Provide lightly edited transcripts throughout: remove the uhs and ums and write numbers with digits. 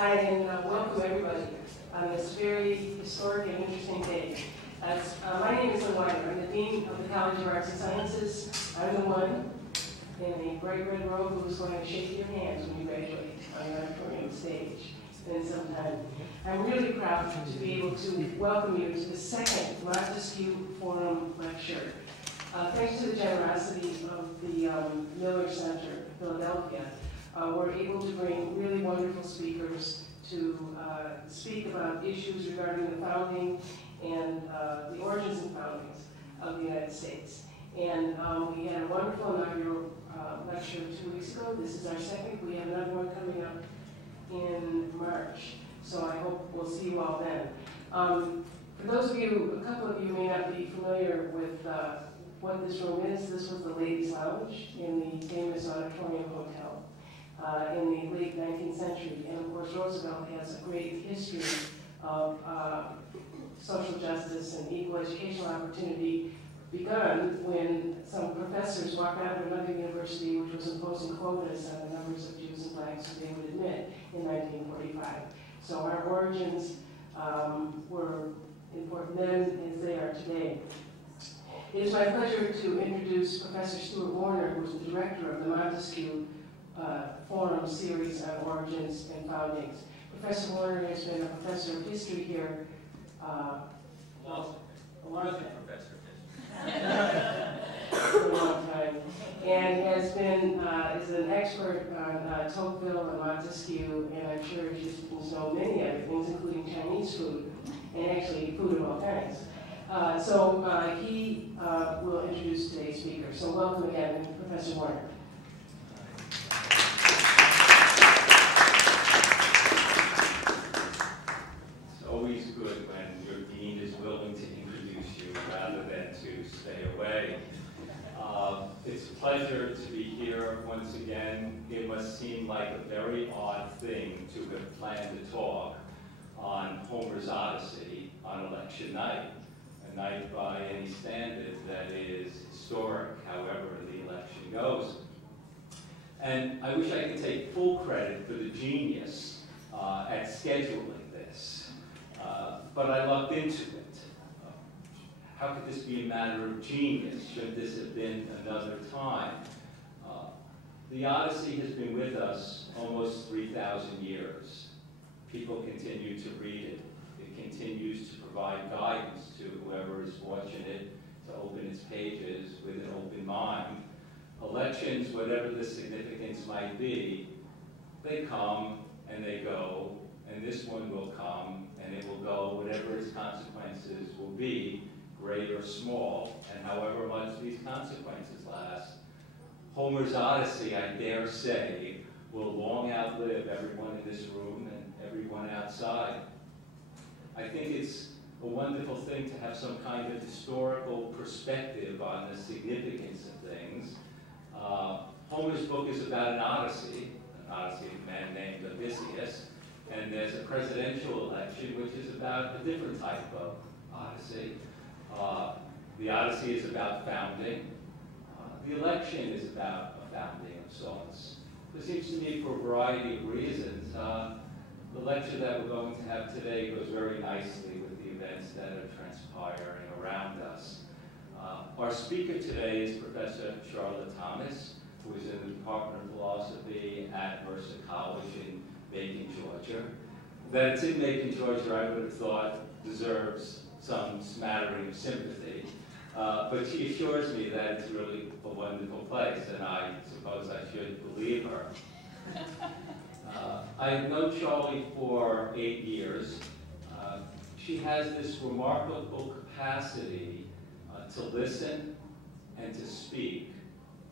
Hi, and welcome everybody on this very historic and interesting day. My name is Lynn Weiner. I'm the Dean of the College of Arts and Sciences. I'm the one in the bright red robe who is going to shake your hands when you graduate on the auditorium stage in some time. I'm really proud to be able to welcome you to the second Montesquieu Forum lecture. Thanks to the generosity of the Miller Center, Philadelphia, we're able to bring really wonderful speakers to speak about issues regarding the founding and the origins and foundings of the United States. And we had a wonderful inaugural lecture 2 weeks ago. This is our second. We have another one coming up in March. So I hope we'll see you all then. For those of you, a couple of you may not be familiar with what this room is. This was the Ladies' Lounge in the famous Auditorium Hotel in the late 19th century. And of course, Roosevelt has a great history of social justice and equal educational opportunity, begun when some professors walked out of another university which was imposing quotas on the numbers of Jews and blacks who they would admit in 1945. So our origins were important then as they are today. It is my pleasure to introduce Professor Stuart Warner, who is the director of the Montesquieu Forum series on origins and foundings. Professor Warner has been a professor of history here a long time, and has been is an expert on Tocqueville and Montesquieu, and I'm sure his students know many other things, including Chinese food, and actually food of all kinds. So he will introduce today's speaker. So welcome again, Professor Warner. It's always good when your dean is willing to introduce you rather than to stay away. It's a pleasure to be here once again. It must seem like a very odd thing to have planned a talk on Homer's Odyssey on election night, a night by any standard that is historic, however the election goes. And I wish I could take full credit for the genius at scheduling this, but I lucked into it. How could this be a matter of genius? Should this have been another time? The Odyssey has been with us almost 3,000 years. People continue to read it. It continues to provide guidance to whoever is fortunate to open its pages with an open mind. Elections, whatever the significance might be, they come and they go, and this one will come and it will go, whatever its consequences will be, great or small, and however much these consequences last. Homer's Odyssey, I dare say, will long outlive everyone in this room and everyone outside. I think it's a wonderful thing to have some kind of historical perspective on the significance of things. Homer's book is about an Odyssey of a man named Odysseus, and there's a presidential election which is about a different type of Odyssey. The Odyssey is about founding. The election is about a founding of sorts. It seems to me, for a variety of reasons, the lecture that we're going to have today goes very nicely with the events that are transpiring around us. Our speaker today is Professor Charlotte Thomas, who is in the Department of Philosophy at Mercer College in Macon, Georgia. That it's in Macon, Georgia, I would have thought deserves some smattering of sympathy. But she assures me that it's really a wonderful place, and I suppose I should believe her. I've known Charlie for 8 years. She has this remarkable capacity to listen and to speak,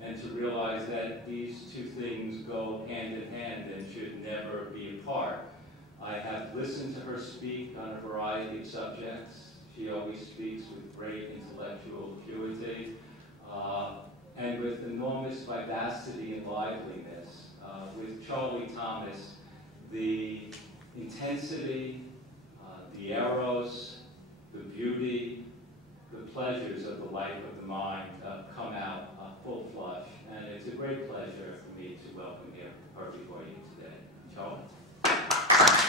and to realize that these two things go hand in hand and should never be apart. I have listened to her speak on a variety of subjects. She always speaks with great intellectual acuity and with enormous vivacity and liveliness. With Charlie Thomas, the intensity, the eros, the beauty, the pleasures of the life of the mind come out full flush. And it's a great pleasure for me to welcome her before you today. Charlie.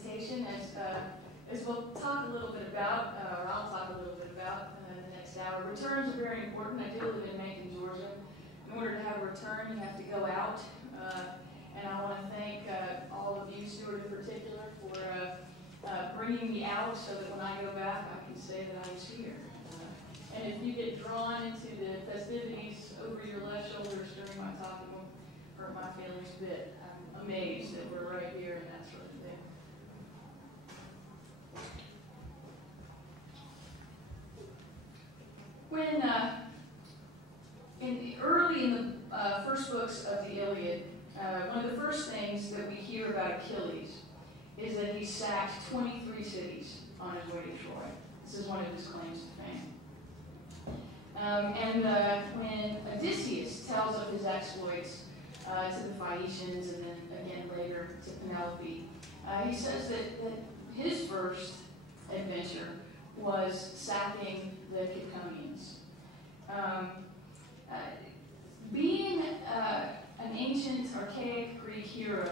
invitation. As we'll talk a little bit about, or I'll talk a little bit about in the next hour, returns are very important. I do live in Macon, Georgia. In order to have a return, you have to go out. And I want to thank all of you, Stuart in particular, for bringing me out so that when I go back, I can say that I was here. And if you get drawn into the festivities over your left shoulders during my talk, it won't hurt my feelings a bit. I'm amazed that we're right here and that sort of thing. When early in the first books of the Iliad, one of the first things that we hear about Achilles is that he sacked 23 cities on his way to Troy. This is one of his claims to fame. When Odysseus tells of his exploits to the Phaeacians and then again later to Penelope, he says that his first adventure was sacking the Ciconians. Being an ancient, archaic Greek hero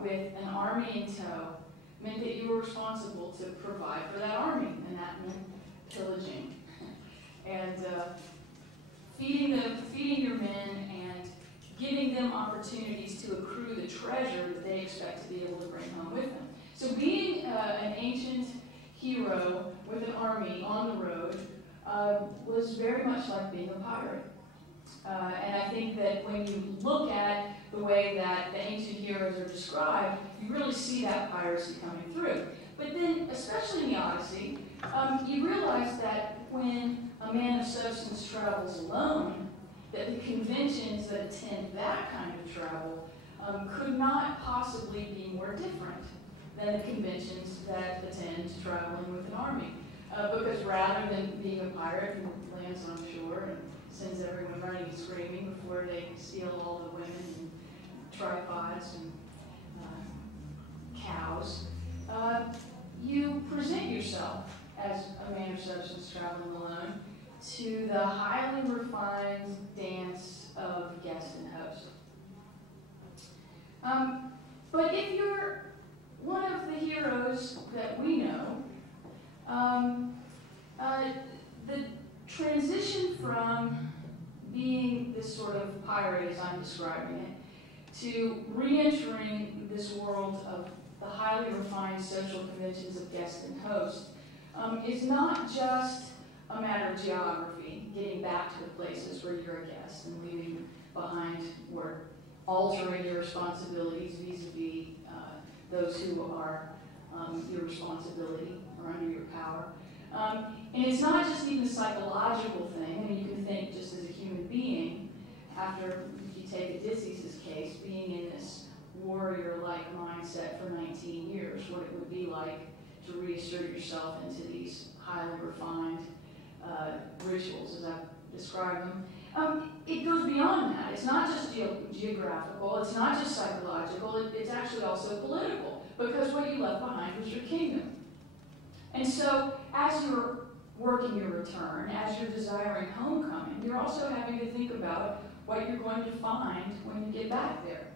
with an army in tow meant that you were responsible to provide for that army, and that meant pillaging and feeding your men and giving them opportunities to accrue the treasure that they expect to be able to bring home with them. So being an ancient hero with an army on the road was very much like being a pirate. And I think that when you look at the way that the ancient heroes are described, you really see that piracy coming through. But then, especially in the Odyssey, you realize that when a man of substance travels alone, that the conventions that attend that kind of travel could not possibly be more different than the conventions that attend traveling with an army. Because rather than being a pirate who lands on shore and sends everyone running and screaming before they steal all the women and tripods and cows, you present yourself as a man of substance traveling alone to the highly refined dance of guest and host. But if you're one of the heroes that we know, the transition from being this sort of pirate, as I'm describing it, to re-entering this world of the highly refined social conventions of guest and host is not just a matter of geography, getting back to the places where you're a guest and leaving behind or altering your responsibilities vis-a-vis those who are your responsibility or under your power. And it's not just even a psychological thing. I mean, you can think just as a human being, after, if you take Odysseus' case, being in this warrior-like mindset for 19 years, what it would be like to reassert yourself into these highly refined rituals, as I've described them. It goes beyond that. It's not just geographical, it's not just psychological, it's actually also political, because what you left behind was your kingdom. And so, as you're working your return, as you're desiring homecoming, you're also having to think about what you're going to find when you get back there.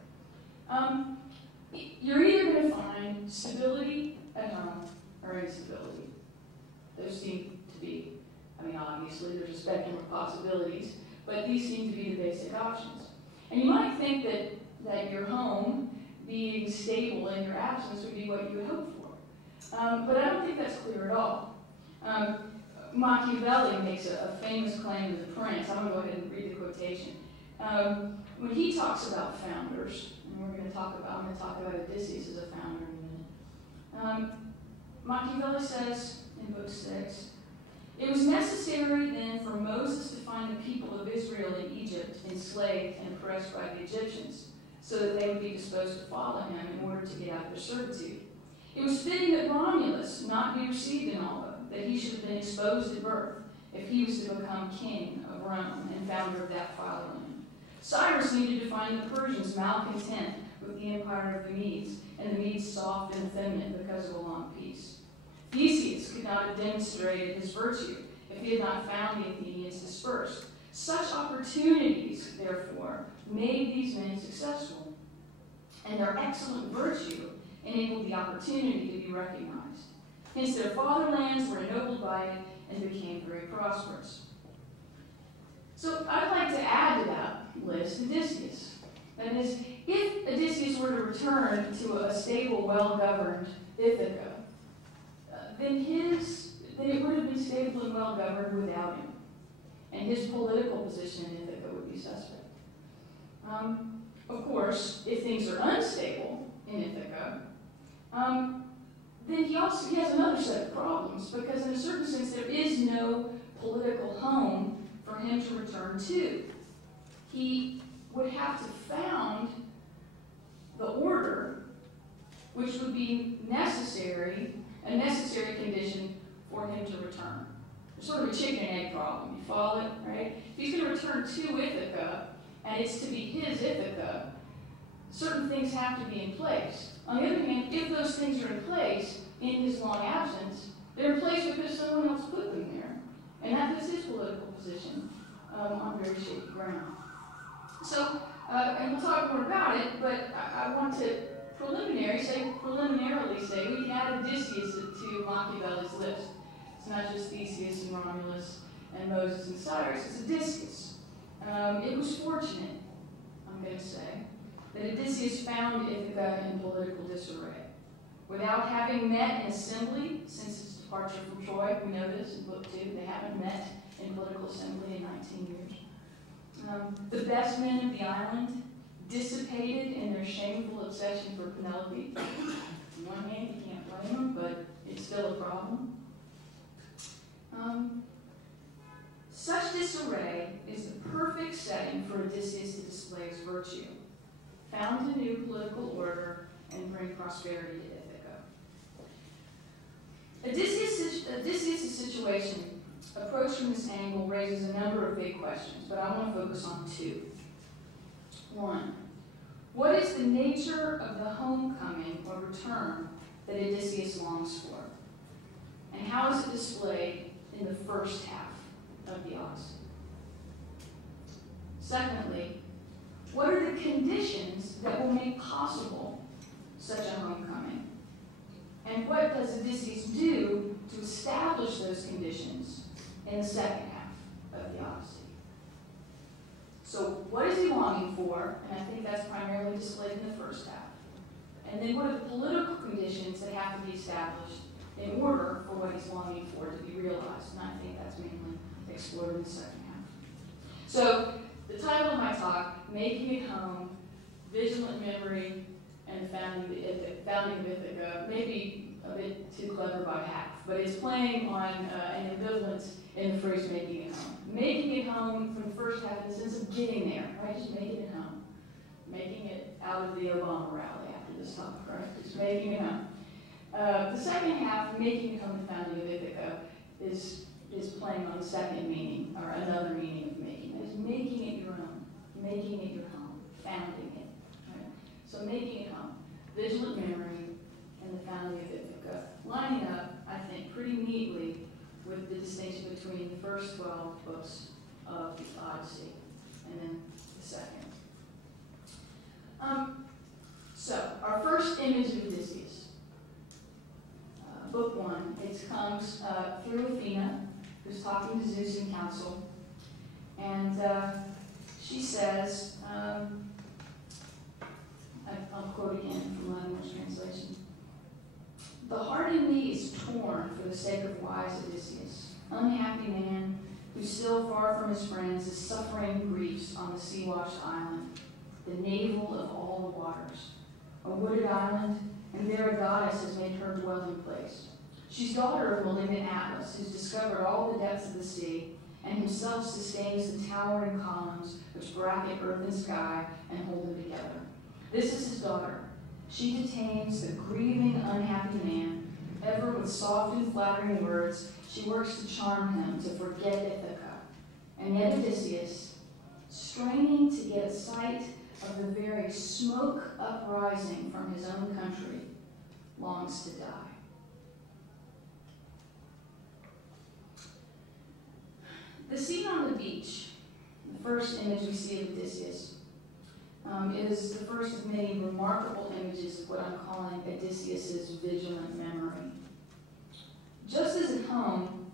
You're either going to find stability at home or instability. Those seem to be, I mean, obviously there's a spectrum of possibilities, but these seem to be the basic options. And you might think that your home being stable in your absence would be what you would hope for. But I don't think that's clear at all. Machiavelli makes a famous claim in The Prince. I'm going to go ahead and read the quotation. When he talks about founders, and I'm going to talk about Odysseus as a founder in a minute. Machiavelli says in Book 6, "It was necessary then for Moses to find the people of Israel in Egypt enslaved and oppressed by the Egyptians, so that they would be disposed to follow him in order to get out of their servitude. It was fitting that Romulus not be received in Alba, that he should have been exposed at birth, if he was to become king of Rome and founder of that fatherland. Cyrus needed to find the Persians malcontent with the empire of the Medes, and the Medes soft and effeminate because of a long peace. Theseus could not have demonstrated his virtue if he had not found the Athenians dispersed. Such opportunities, therefore, made these men successful, and their excellent virtue enabled the opportunity to be recognized. Hence their fatherlands were ennobled by it and became very prosperous. So I'd like to add to that list Odysseus. That is, if Odysseus were to return to a stable, well-governed Ithaca, then it would have been stable and well-governed without him. And his political position in Ithaca would be suspect. Of course, if things are unstable in Ithaca, then he has another set of problems, because in a certain sense there is no political home for him to return to. He would have to found the order, which would be a necessary condition for him to return. It's sort of a chicken and egg problem. You follow it, right? If he's going to return to Ithaca, and it's to be his Ithaca, certain things have to be in place. On the other hand, if those things are in place in his long absence, they're in place because someone else put them there. And that puts his political position on very shaky ground. So, and we'll talk more about it, but I want to preliminarily say we can add Odysseus to Machiavelli's list. It's not just Theseus and Romulus and Moses and Cyrus, it's Odysseus. It was fortunate, I'm going to say, that Odysseus found Ithaca in political disarray. Without having met in assembly since its departure from Troy, we know this in Book 2, they haven't met in political assembly in 19 years. The best men of the island dissipated in their shameful obsession for Penelope. On one hand, you can't blame them, but it's still a problem. Such disarray is the perfect setting for Odysseus to display his virtue, found a new political order, and bring prosperity to Ithaca. Odysseus' situation, approached from this angle, raises a number of big questions, but I want to focus on two. One, what is the nature of the homecoming or return that Odysseus longs for? And how is it displayed in the first half of the Odyssey? Secondly, what are the conditions that will make possible such a homecoming? And what does Odysseus do to establish those conditions in the second half of the Odyssey? So what is he longing for? And I think that's primarily displayed in the first half. And then what are the political conditions that have to be established in order for what he's longing for to be realized? And I think that's mainly explored in the second half. So the title of my talk, Making It Home, Vigilant Memory, and the Founding of Ithaca, may be a bit too clever by half, but it's playing on an ambivalence in the phrase making it home. Making it home from the first half in the sense of getting there, right? Just making it home. Making it out of the Obama rally after this talk, right? Just making it home. The second half, making it home, the founding of Ithaca, is playing on the second meaning, or another meaning of making it. It's making it your own, making it your home, founding it. Right? So making it home, vigilant memory, and the founding of Ithaca, lining up, I think, pretty neatly with the distinction between the first 12 books of the Odyssey and then the second. So, our first image of Odysseus. Book 1, it comes through Athena, who's talking to Zeus in council, and she says, I'll quote again from Lattimer's translation, "The heart in me is torn for the sake of wise Odysseus, unhappy man who still far from his friends is suffering griefs on the sea-washed island, the navel of all the waters, a wooded island, and there a goddess has made her dwelling place. She's daughter of malignant Atlas, who's discovered all the depths of the sea, and himself sustains the towering columns which bracket earth and sky and hold them together. This is his daughter. She detains the grieving, unhappy man. Ever with soft and flattering words, she works to charm him to forget Ithaca. And yet Odysseus, straining to get a sight of the very smoke uprising from his own country, longs to die." The scene on the beach, the first image we see of Odysseus, is the first of many remarkable images of what I'm calling Odysseus's vigilant memory. Just as at home,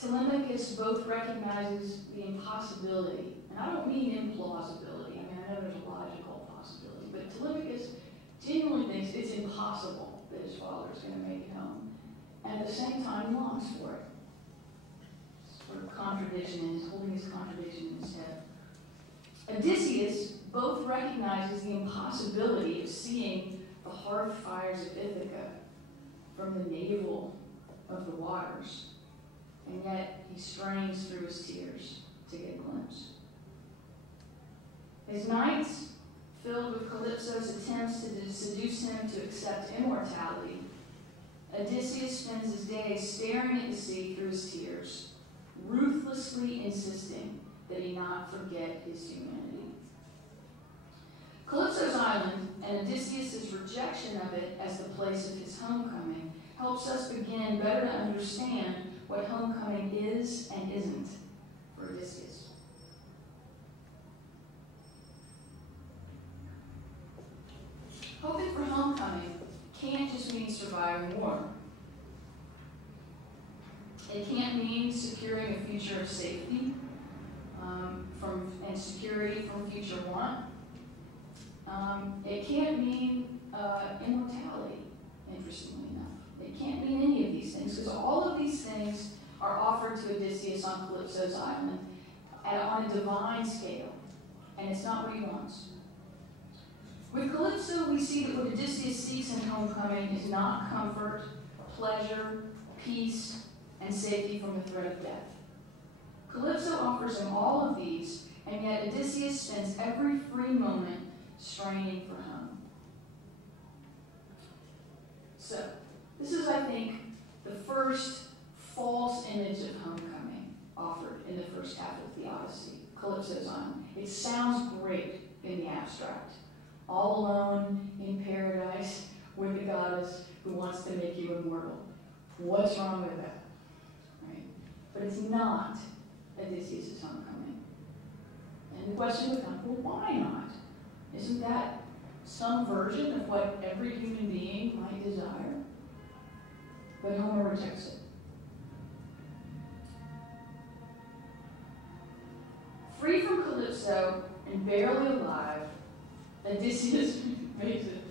Telemachus both recognizes the impossibility, and I don't mean implausibility, I know there's a logical possibility, but Telemachus genuinely thinks it's impossible that his father is going to make it home, and at the same time longs for it. Sort of contradiction, is holding his contradiction in his head. Odysseus both recognizes the impossibility of seeing the hearth fires of Ithaca from the navel of the waters, and yet he strains through his tears to get a glimpse. His nights, filled with Calypso's attempts to seduce him to accept immortality, Odysseus spends his days staring at the sea through his tears, ruthlessly insisting that he not forget his humanity. Calypso's island and Odysseus' rejection of it as the place of his homecoming helps us begin better to understand what homecoming is and isn't for Odysseus. Hoping for homecoming can't just mean surviving war. It can't mean securing a future of safety and security from future want. It can't mean immortality, interestingly enough. It can't mean any of these things, because all of these things are offered to Odysseus on Calypso's island on a divine scale, and it's not what he wants. With Calypso, we see that what Odysseus seeks in homecoming is not comfort, pleasure, peace, and safety from the threat of death. Calypso offers him all of these, and yet Odysseus spends every free moment straining for home. So, this is, I think, the first false image of homecoming offered in the first half of the Odyssey, Calypso's island. It sounds great in the abstract. All alone in paradise with the goddess who wants to make you immortal. What's wrong with that? Right? But it's not Odysseus' homecoming. And the question becomes, well, why not? Isn't that some version of what every human being might desire? But Homer rejects it. Free from Calypso and barely alive, Odysseus makes it.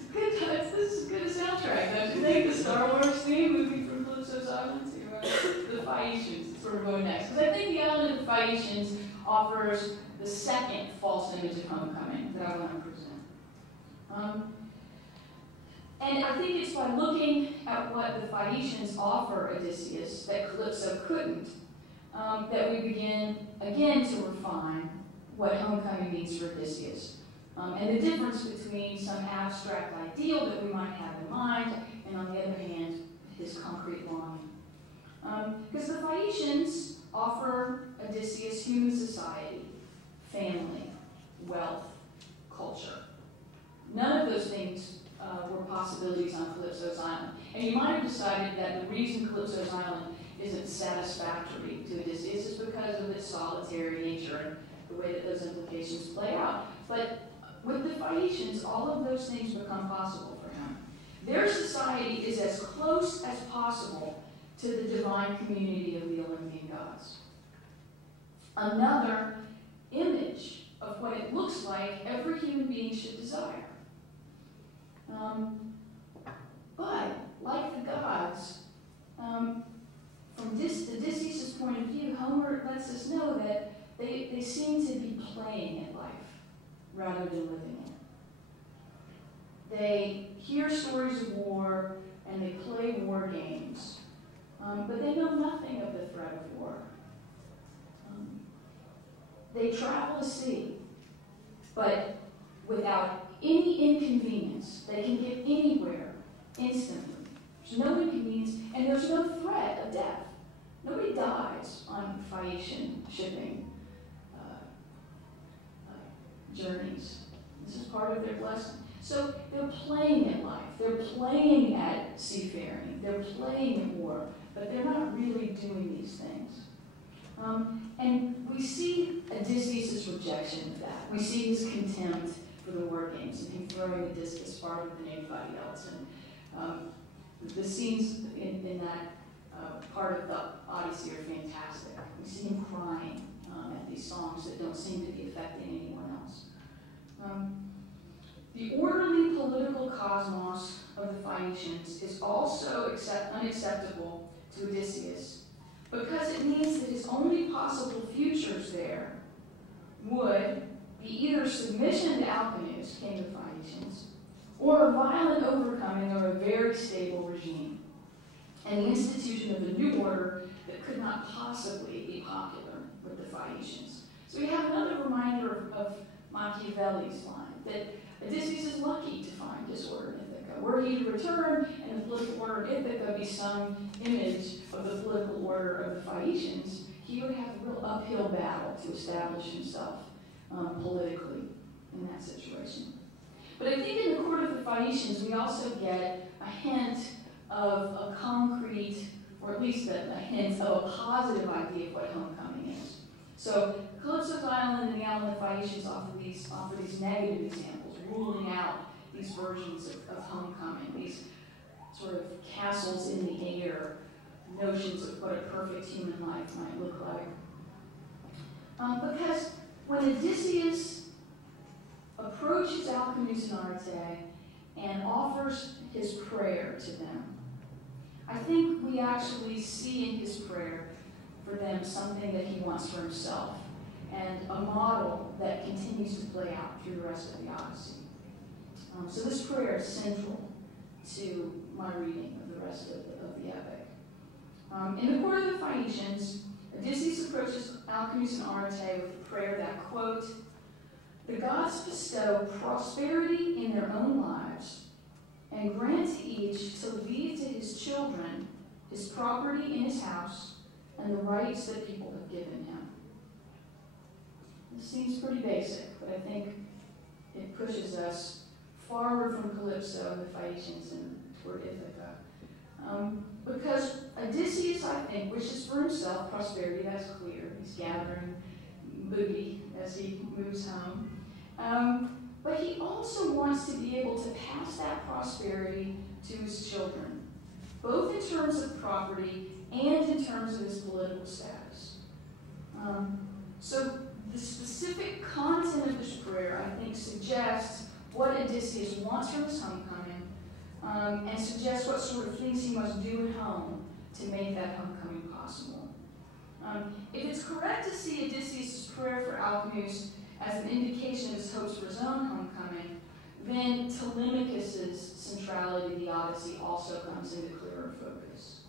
It's good times. This is good a soundtrack, don't you think? The Star Wars theme, moving from Calypso's island to the Phaeacians, sort of going next. Because I think the island of the Phaeacians offers the second false image of homecoming that I want to present. And I think it's by looking at what the Phaeacians offer Odysseus that Calypso couldn't, that we begin again to refine what homecoming means for Odysseus. And the difference between some abstract ideal that we might have in mind, and on the other hand, his concrete longing. Because the Phaeacians offer Odysseus human society, family, wealth, culture. None of those things were possibilities on Calypso's island. And you might have decided that the reason Calypso's island isn't satisfactory to Odysseus is because of its solitary nature and the way that those implications play out. But with the Phaeacians, all of those things become possible for him. Their society is as close as possible to the divine community of the Olympian gods. Another image of what it looks like every human being should desire. But, like the gods, from Odysseus' point of view, Homer lets us know that they seem to be playing at life rather than living it. They hear stories of war and they play war games, but they know nothing of the threat of war. They travel the sea, but without any inconvenience. They can get anywhere instantly. There's no inconvenience, and there's no threat of death. Nobody dies on Phaeacian shipping journeys. This is part of their blessing. So they're playing at life. They're playing at seafaring. They're playing at war, but they're not really doing these things. And we see Odysseus' rejection of that. We see his contempt for the war games and him throwing the discus farther than anybody else. And the scenes in that part of the Odyssey are fantastic. We see him crying at these songs that don't seem to be affecting anyone else. The orderly political cosmos of the Phaeacians is also unacceptable to Odysseus because it means that his only possible futures there would be either submission to Alcinous, king of the Phaeacians, or a violent overcoming of a very stable regime, and the institution of a new order that could not possibly be popular with the Phaeacians. So we have another reminder of Machiavelli's line, that Odysseus is lucky to find disorder in Ithaca. Were he to return and the political order of Ithaca be some image of the political order of the Phaeacians, he would have a real uphill battle to establish himself politically in that situation. But I think in the court of the Phaeacians, we also get a hint of a concrete, or at least a hint of a positive idea of what homecoming is. So Calypso's Island and the Island of the Phaeacians offer these negative examples, ruling out these versions of homecoming, these sort of castles in the air, notions of what a perfect human life might look like. Because when Odysseus approaches Alcinous and Arte and offers his prayer to them, I think we actually see in his prayer for them something that he wants for himself, and a model that continues to play out through the rest of the Odyssey. So this prayer is central to my reading of the rest of the epic. In the court of the Phaeacians, Odysseus approaches Alcinous and Arte with a prayer that, quote, "The gods bestow prosperity in their own lives and grant to each to leave to his children his property in his house and the rights that people have given him." This seems pretty basic, but I think it pushes us forward from Calypso and the Phaeacians and toward Ithaca. Because Odysseus, I think, wishes for himself prosperity, that's clear. He's gathering booty as he moves home. But he also wants to be able to pass that prosperity to his children, both in terms of property and in terms of his political status. So the specific content of this prayer, I think, suggests what Odysseus wants from his homecoming, and suggests what sort of things he must do at home to make that homecoming possible. If it's correct to see Odysseus' prayer for Alcinous as an indication of his hopes for his own homecoming, then Telemachus' centrality of the Odyssey also comes into clearer focus,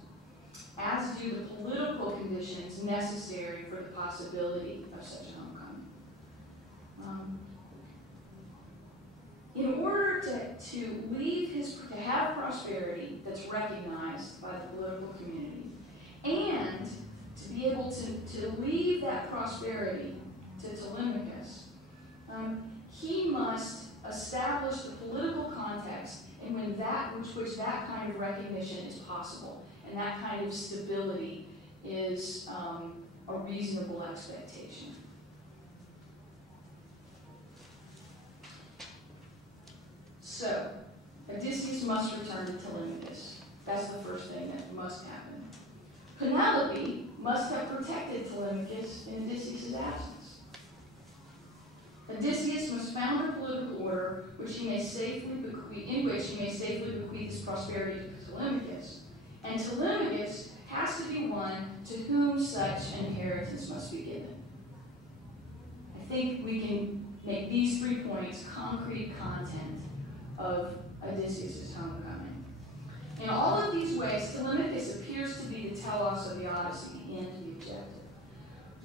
as do the political conditions necessary for the possibility of such a homecoming. In order to have prosperity that's recognized by the political community, and to be able to leave that prosperity to Telemachus, he must establish the political context in which that kind of recognition is possible, and that kind of stability is a reasonable expectation. So, Odysseus must return to Telemachus. That's the first thing that must happen. Penelope must have protected Telemachus in Odysseus' absence. Odysseus must found a political order in which he may safely bequeath his prosperity to Telemachus. And Telemachus has to be one to whom such an inheritance must be given. I think we can make these 3 points concrete content of Odysseus' homecoming. In all of these ways, Telemachus appears to be the telos of the Odyssey, the end, the objective.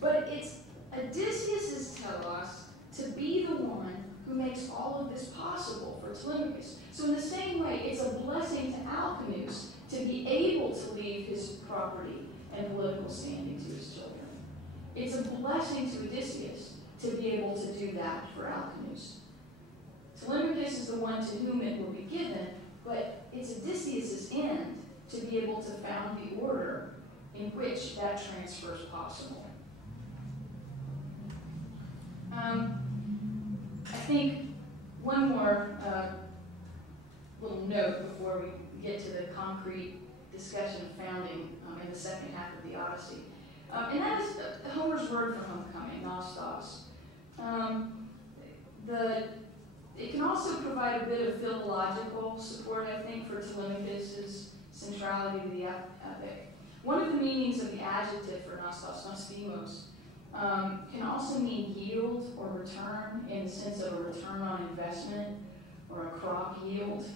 But it's Odysseus' telos to be the one who makes all of this possible for Telemachus. So in the same way, it's a blessing to Alcinous to be able to leave his property and political standing to his children. It's a blessing to Odysseus to be able to do that for Alcinous. Telemachus is the one to whom it will be given, but it's Odysseus' end to be able to found the order in which that transfer is possible. I think one more little note before we get to the concrete discussion of founding in the second half of the Odyssey. And that is Homer's word for homecoming, nostos. It can also provide a bit of philological support, I think, for Telemachus' centrality to the epic. One of the meanings of the adjective for nostos, nostimos, can also mean yield or return in the sense of a return on investment or a crop yield,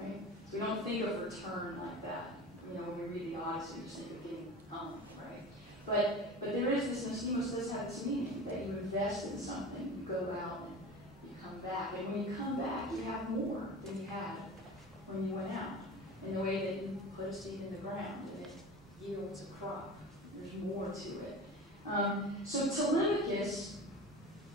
right? So we don't think of return like that. You know, when we read the Odyssey, we just think of getting home, right? But there is this, nostimos does have this meaning, that you invest in something, you go out and you come back. And when you come back, you have more than you had when you went out. In the way that you put a seed in the ground and it yields a crop. There's more to it. So Telemachus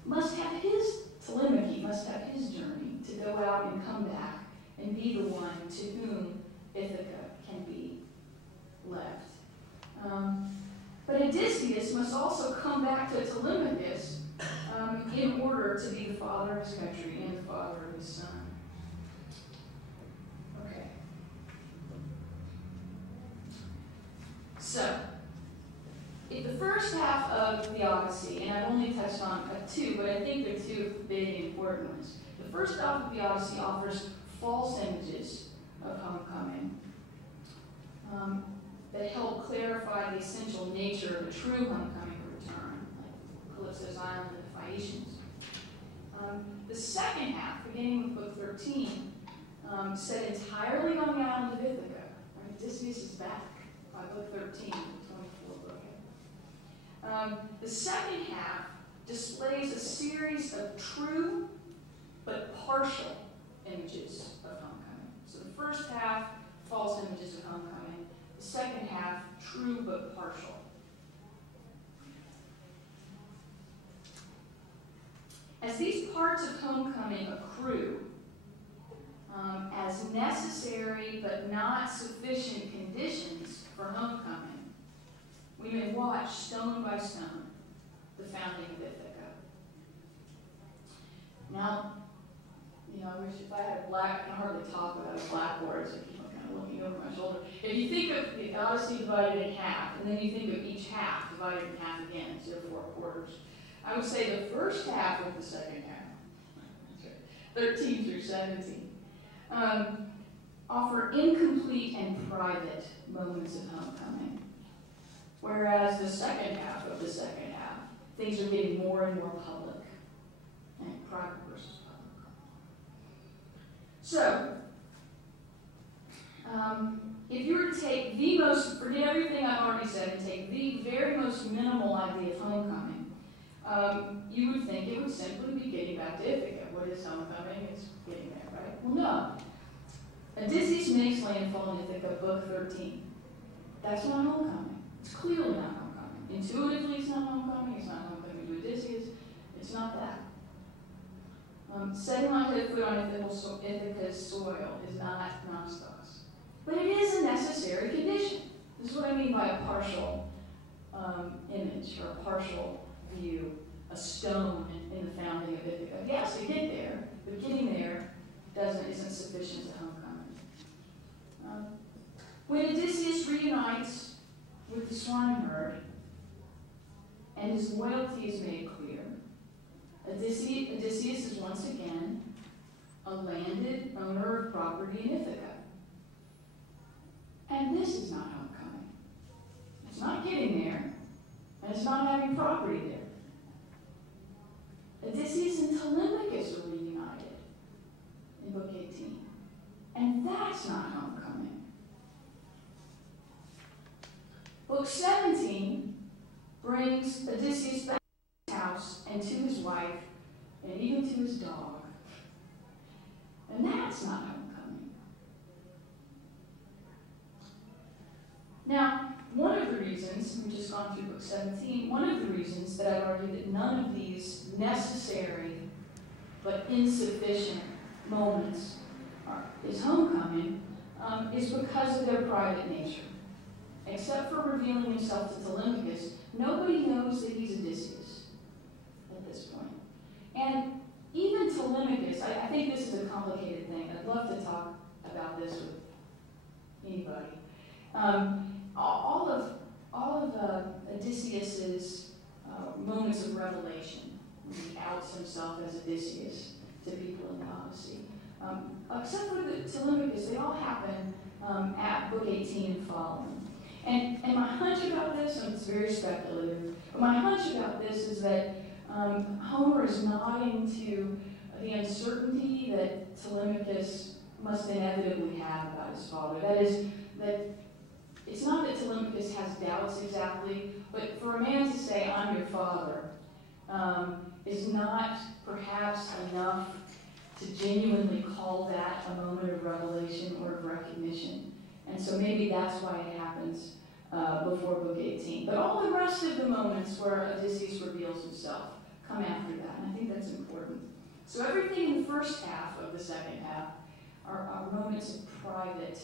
must have his journey to go out and come back and be the one to whom Ithaca can be left. But Odysseus must also come back to Telemachus in order to be the father of his country and the father of his son. Okay. So, in the first half of the Odyssey, and I've only touched on two, but I think they're two big and important ones. The first half of the Odyssey offers false images of homecoming that help clarify the essential nature of a true homecoming or return, like Calypso's Island and the Phaeacians. The second half, beginning with book 13, set entirely on the island of Ithaca. Right? Odysseus is back by book 13, the 24th book. The second half displays a series of true but partial images of homecoming. So the first half, false images of homecoming. The second half, true but partial. As these parts of homecoming accrue as necessary but not sufficient conditions for homecoming, we may watch stone by stone the founding of Ithaca. Now, you know, I wish if I had a I can hardly talk about a blackboard, so I keep kind of looking over my shoulder. If you think of the Odyssey divided in half, and then you think of each half divided in half again, so 4 quarters, I would say the first half of the second half, 13 through 17, offer incomplete and private moments of homecoming. Whereas the second half of the second half, things are getting more and more public, and private versus public. So, if you were to take the most, forget everything I've already said, and take the very most minimal idea of homecoming, you would think it would simply be getting back to Ithaca. What is homecoming? It's getting there, right? Well, no. Odysseus makes landfall in Ithaca, book 13. That's not homecoming. It's clearly not homecoming. Intuitively, it's not homecoming. It's not homecoming to Odysseus. It's not that. Setting my foot on Ithaca's soil is not nostos. But it is a necessary condition. This is what I mean by a partial image or a partial view, a stone in the founding of Ithaca. Yes, you get there, but getting there isn't sufficient to homecoming. When Odysseus reunites with the swineherd and his loyalty is made clear, Odysseus is once again a landed owner of property in Ithaca. And this is not homecoming. It's not getting there, and it's not having property there. Odysseus and Telemachus are reunited in book 18. And that's not homecoming. Book 17 brings Odysseus back to his house and to his wife and even to his dog. And that's not homecoming. Now, one of the reasons, we've just gone through book 17, one of the reasons that I've argued that none of these necessary but insufficient moments is homecoming is because of their private nature. Except for revealing himself to Telemachus, nobody knows that he's Odysseus at this point. And even Telemachus, I think this is a complicated thing. I'd love to talk about this with anybody. All of Odysseus's moments of revelation, when he outs himself as Odysseus to people in the Odyssey, except for the Telemachus, they all happen at book 18 and following. And my hunch about this, and it's very speculative, but my hunch about this is that Homer is nodding to the uncertainty that Telemachus must inevitably have about his father. That is, that it's not that Telemachus has doubts exactly, but for a man to say, "I'm your father," is not perhaps enough to genuinely call that a moment of revelation or of recognition. And so maybe that's why it happens before book 18. But all the rest of the moments where Odysseus reveals himself come after that, and I think that's important. So everything in the first half of the second half are moments of private,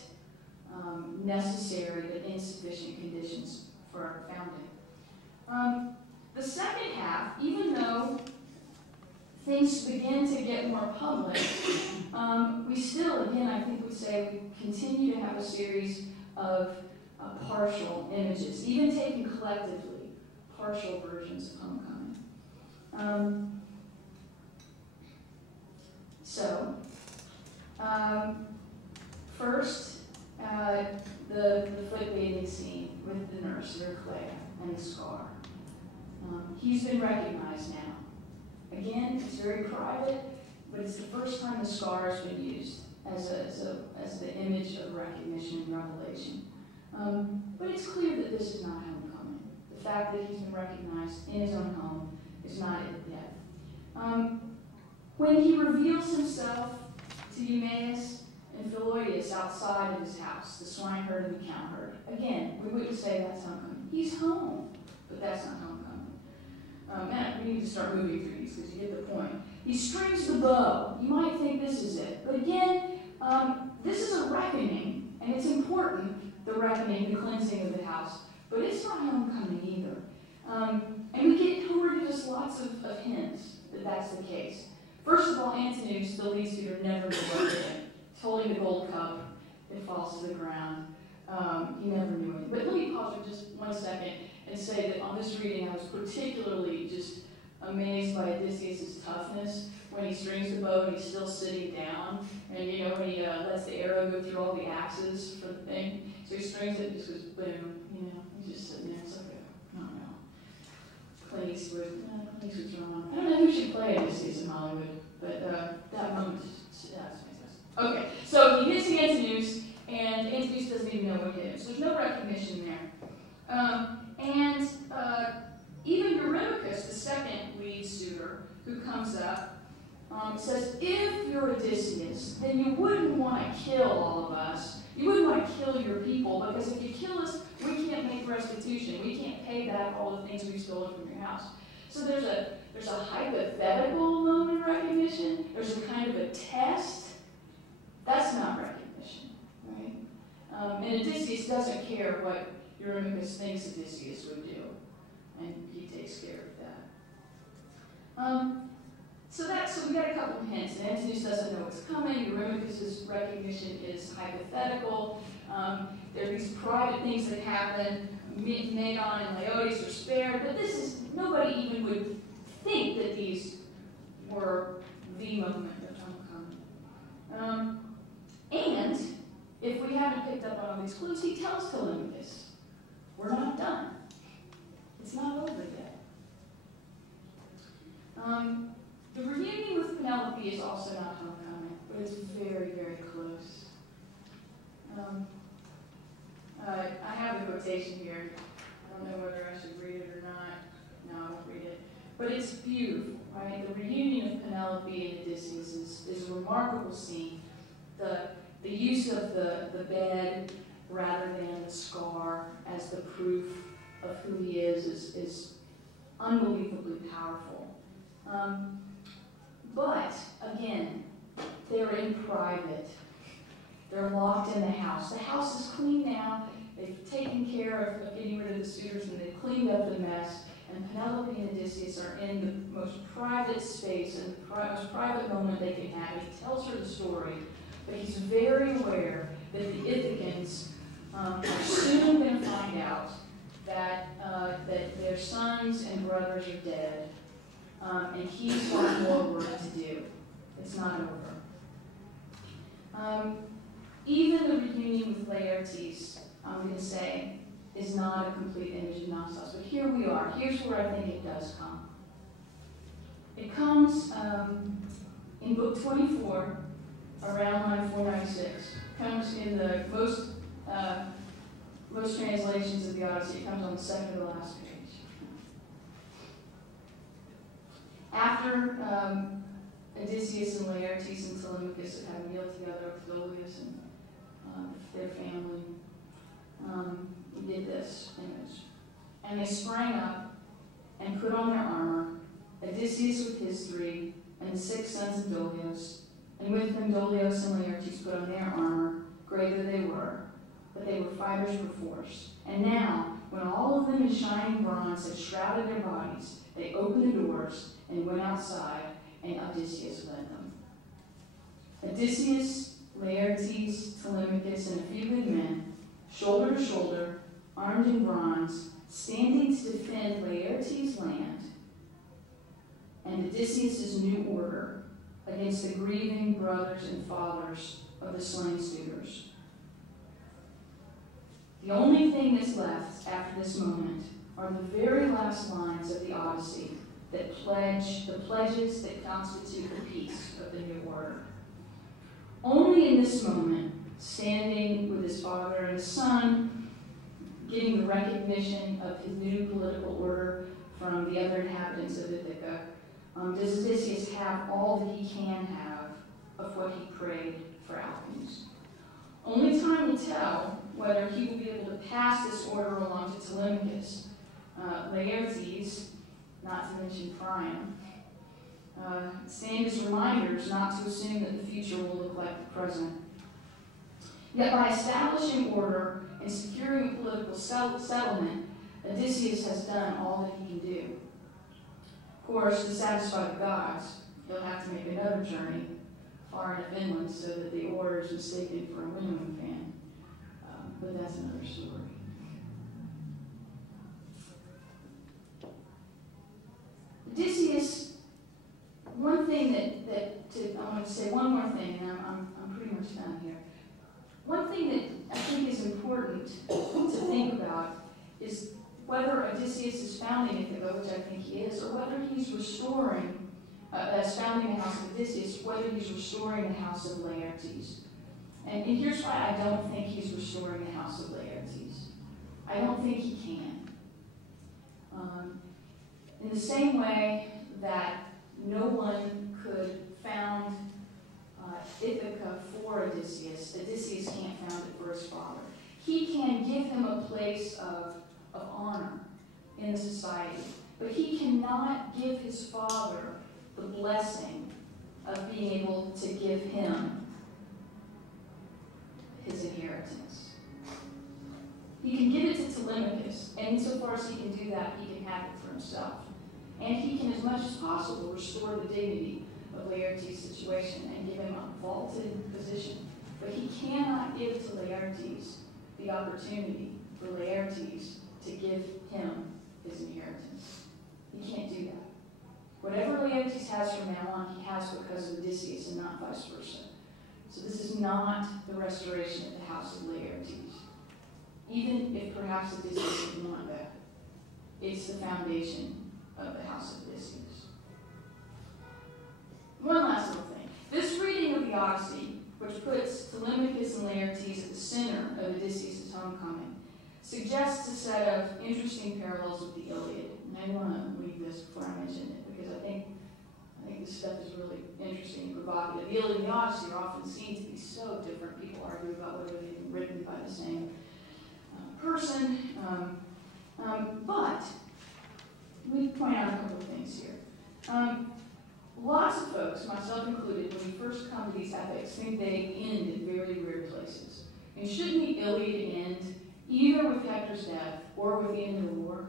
necessary but insufficient conditions for our founding. The second half, even though things begin to get more public, we still, again, I think would say we continue to have a series of partial images, even taken collectively, partial versions of homecoming. First, the foot bathing scene with the nurse, Clea, and the scar. He's been recognized now. Again, it's very private, but it's the first time the scar has been used as the image of recognition and revelation. But it's clear that this is not homecoming. The fact that he's been recognized in his own home is not it yet. When he reveals himself to Eumaeus and Philoides outside of his house, the swineherd and the cowherd, again, we wouldn't say that's homecoming. He's home, but that's not homecoming. And we need to start moving through these because you get the point. He strings the bow. You might think this is it. But again, this is a reckoning, and it's important, the reckoning, the cleansing of the house. But it's not homecoming either. And we get Homer gives us lots of hints that that's the case. First of all, Antinous, the lead suitor, never knew what hit him. He's holding the gold cup. It falls to the ground. He never knew it. But let me pause for just 1 second and say that on this reading, I was particularly just amazed by Odysseus' toughness when he strings the bow and he's still sitting down. And, you know, when he lets the arrow go through all the axes for the thing. So he strings it and just goes boom. You know, he's just sitting there. It's like, I don't know. Clint Eastwood. Clint Eastwood's wrong. I don't know who should play Odysseus in Hollywood, but that moment, that's fantastic. Okay, so he hits the Antinous, and Antinous doesn't even know what hit him. So there's no recognition there. Even Eurymachus, the second lead suitor, who comes up, says, if you're Odysseus, then you wouldn't want to kill all of us. You wouldn't want to kill your people, because if you kill us, we can't make restitution. We can't pay back all the things we've stolen from your house. So there's a hypothetical moment of recognition. There's a kind of a test. That's not recognition, right? And Odysseus doesn't care what Eurymachus thinks Odysseus would do, and he takes care of that. So we got a couple of hints. Antinous doesn't know what's coming. Eurymachus' recognition is hypothetical. There are these private things that happen. Medon and Leodes are spared, but nobody even would think that these were the moment of homecoming. And if we haven't picked up on all these clues, he tells Telemachus, we're not done. It's not over yet. The reunion with Penelope is also not homecoming, but it's very, very close. I have the quotation here. I don't know whether I should read it or not. No, I won't read it. But it's beautiful, right? The reunion of Penelope and Odysseus is a remarkable scene. The use of the bed rather than the scar as the proof of who he is unbelievably powerful. But, again, they're in private. They're locked in the house. The house is clean now. They've taken care of getting rid of the suitors, and they've cleaned up the mess, and Penelope and Odysseus are in the most private space and the most private moment they can have. And he tells her the story, but he's very aware that the Ithacans are soon going to find out that their sons and brothers are dead, and he's got more work to do. It's not over. Even the reunion with Laertes, I'm going to say, is not a complete image of Knossos. But here we are. Here's where I think it does come. It comes in book 24, around line 496. Comes in the most translations of the Odyssey. It comes on the second to the last page. After Odysseus and Laertes and Telemachus have had a meal together with Dolius and their family, we did this image. And they sprang up and put on their armor, Odysseus with his 3, and the 6 sons of Dolius, and with them Dolius and Laertes put on their armor, gray though they were, but they were fibers perforce. And now, when all of them in shining bronze had shrouded their bodies, they opened the doors and went outside, and Odysseus led them. Odysseus, Laertes, Telemachus, and a few good men, shoulder to shoulder, armed in bronze, standing to defend Laertes' land and Odysseus' new order against the grieving brothers and fathers of the slain suitors. The only thing that's left after this moment are the very last lines of the Odyssey that pledge the pledges that constitute the peace of the new order. Only in this moment, standing with his father and his son, getting the recognition of his new political order from the other inhabitants of Ithaca, does Odysseus have all that he can have of what he prayed for Alkmes. Only time will tell whether he will be able to pass this order along to Telemachus, Laertes, not to mention Priam, stand as reminders not to assume that the future will look like the present. Yet by establishing order and securing a political settlement, Odysseus has done all that he can do. Of course, to satisfy the gods, he'll have to make another journey far into Finland so that the order is mistaken for a winnowing fan. But that's another story. Odysseus, one thing I want to say one more thing, and I'm pretty much done here. One thing that I think is important to think about is whether Odysseus is founding Ithaca, which I think he is, or whether he's restoring, founding the house of Odysseus, whether he's restoring the house of Laertes. And here's why I don't think he's restoring the house of Laertes. I don't think he can. In the same way that no one could found Ithaca for Odysseus, Odysseus can't found it for his father. He can give him a place of honor in society, but he cannot give his father the blessing of being able to give him his inheritance. He can give it to Telemachus, and insofar as he can do that, he can have it for himself. And he can, as much as possible, restore the dignity of Laertes' situation and give him a vaulted position. But he cannot give to Laertes the opportunity for Laertes to give him his inheritance. He can't do that. Whatever Laertes has from now on, he has because of Odysseus and not vice versa. So this is not the restoration of the house of Laertes. Even if perhaps Odysseus didn't want that. It's the foundation of the house of Odysseus. One last little thing. This reading of the Odyssey, which puts Telemachus and Laertes at the center of Odysseus' homecoming, suggests a set of interesting parallels with the Iliad. And I want to leave this before I mention it, because I think this stuff is really interesting and provocative. The Iliad and the Odyssey are often seen to be so different. People argue about whether they've been written by the same person. But we point out a couple of things here. Lots of folks, myself included, when we first come to these epics, think they end in very weird places. And shouldn't the Iliad end either with Hector's death or with the end of the war?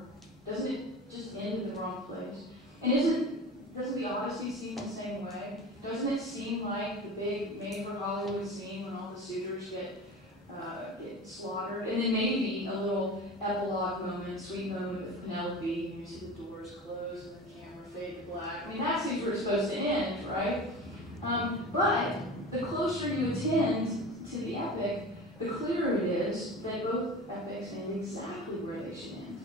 Doesn't it just end in the wrong place. And doesn't the Odyssey seem the same way? Doesn't it seem like the big made-for-Hollywood scene when all the suitors get slaughtered? And then maybe a little epilogue moment, sweet moment with Penelope, and you see the doors close and the camera fade to black. I mean, that seems where it's supposed to end, right? But the closer you attend to the epic, the clearer it is that both epics end exactly where they should end.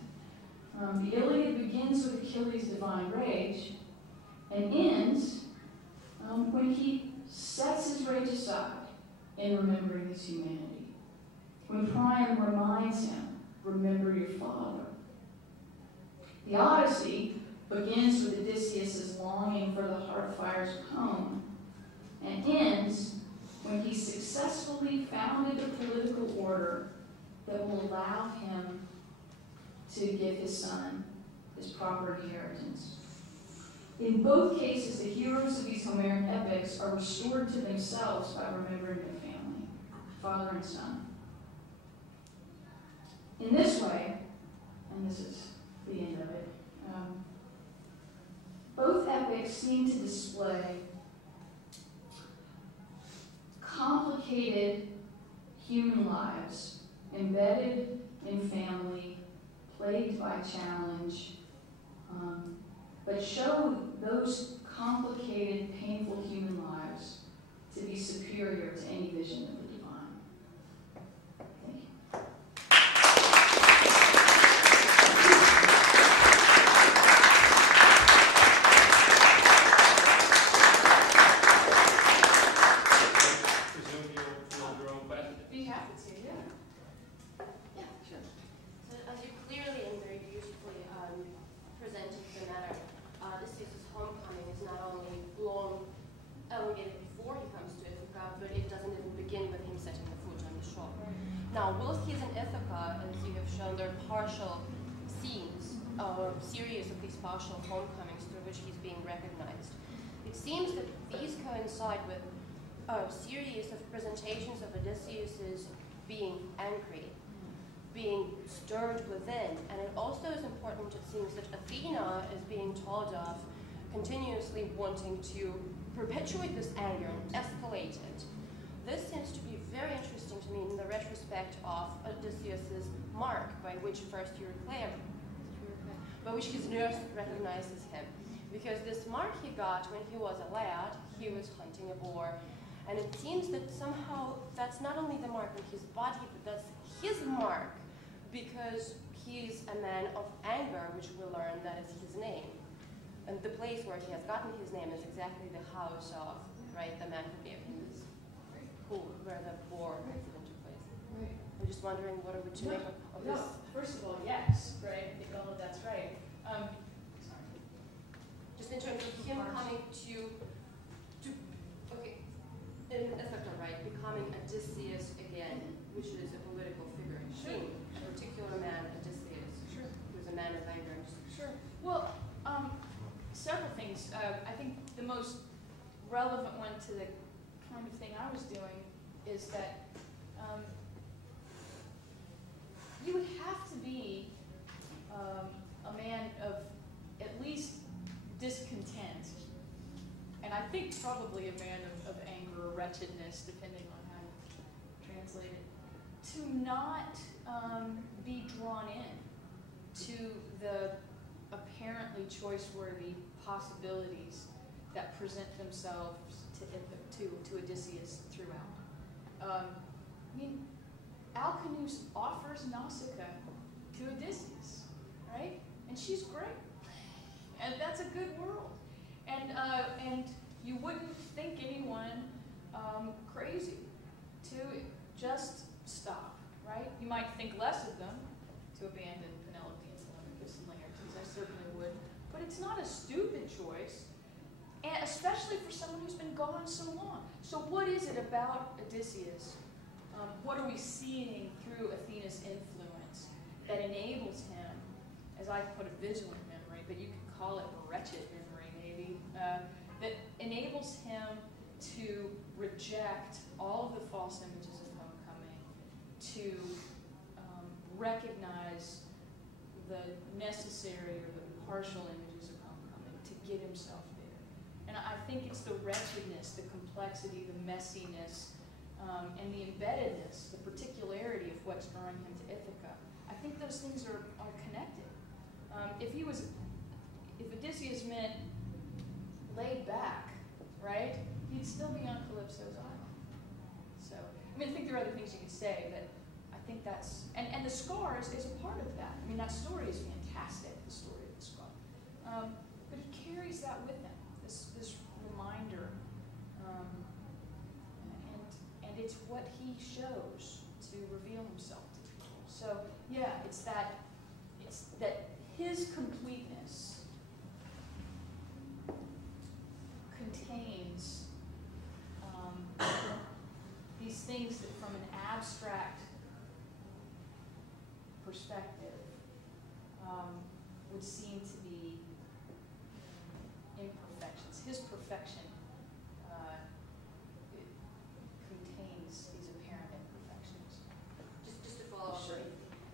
The Iliad begins with Achilles' divine rage and ends when he sets his rage aside in remembering his humanity. When Priam reminds him, remember your father. The Odyssey begins with Odysseus' longing for the hearth fires of home and ends when he successfully founded a political order that will allow him to give his son his proper inheritance. In both cases, the heroes of these Homeric epics are restored to themselves by remembering their family, father and son. In this way, and this is the end of it, both epics seem to display complicated human lives embedded in family, plagued by challenge, but show those complicated, painful human lives to be superior to any vision of the divine. Thank you. Presume you'll field your own question. Be happy to, yeah. Yeah, sure. So as you clearly and very beautifully presented the matter, Odysseus' homecoming is not only long elevated before he comes to Ithaca, but it doesn't even begin with him setting the foot on the shore. Now, whilst he's in Ithaca, as you have shown, there are partial scenes, or series of these partial homecomings through which he's being recognized. It seems that these coincide with a series of presentations of Odysseus' being angry, being stirred within, and it also is important, it seems, that Athena is being told of continuously wanting to perpetuate this anger and escalate it. This seems to be very interesting to me in the retrospect of Odysseus' mark, by which first by which his nurse recognizes him. Because this mark he got when he was a lad, he was hunting a boar, and it seems that somehow that's not only the mark on his body, but that's his mark, because he's a man of anger, which we learn that is his name. And the place where he has gotten his name is exactly the house of, right, the man who gave him this, where the boar accident took place. Right. I'm just wondering what are we to make of this? First of all, yes, right? All of that's right. Sorry. Just in terms of him coming to okay, in Ithaca, right, becoming Odysseus again, which is a political figure. Sure. A particular man, Odysseus, Sure. who's a man of anger. Sure. Well, several things. I think the most relevant one to the kind of thing I was doing is that you would have to be a man of at least discontent, and I think probably a man of anger or wretchedness, depending on how you translate it, to not be drawn in to the apparently choice-worthy possibilities that present themselves to Odysseus throughout. I mean, Alcinous offers Nausicaa to Odysseus, right? And she's great, and that's a good world. And you wouldn't think anyone crazy to just stop, right? You might think less of them to abandon Penelope and Telemachus and Laertes. I certainly would, but it's not a stupid choice, and especially for someone who's been gone so long. So what is it about Odysseus? What are we seeing through Athena's influence that enables him, as I put a vigilant memory, but you could call it a wretched memory maybe, that enables him to reject all of the false images of homecoming, to recognize the necessary or the partial images of homecoming to get himself there. And I think it's the wretchedness, the complexity, the messiness, and the embeddedness, the particularity of what's drawing him to Ithaca. I think those things are connected. If Odysseus meant laid back, right, he'd still be on Calypso's island. So, I mean, I think there are other things you could say, but I think that's, and the scar is a part of that. I mean, that story is fantastic, the story of the scar. But he carries that with him, this reminder, and it's what he shows to reveal himself to people. So, yeah, it's that his completeness contains these things that from an abstract perspective would seem to be imperfections. His perfection it contains these apparent imperfections. Just to follow up, Sure.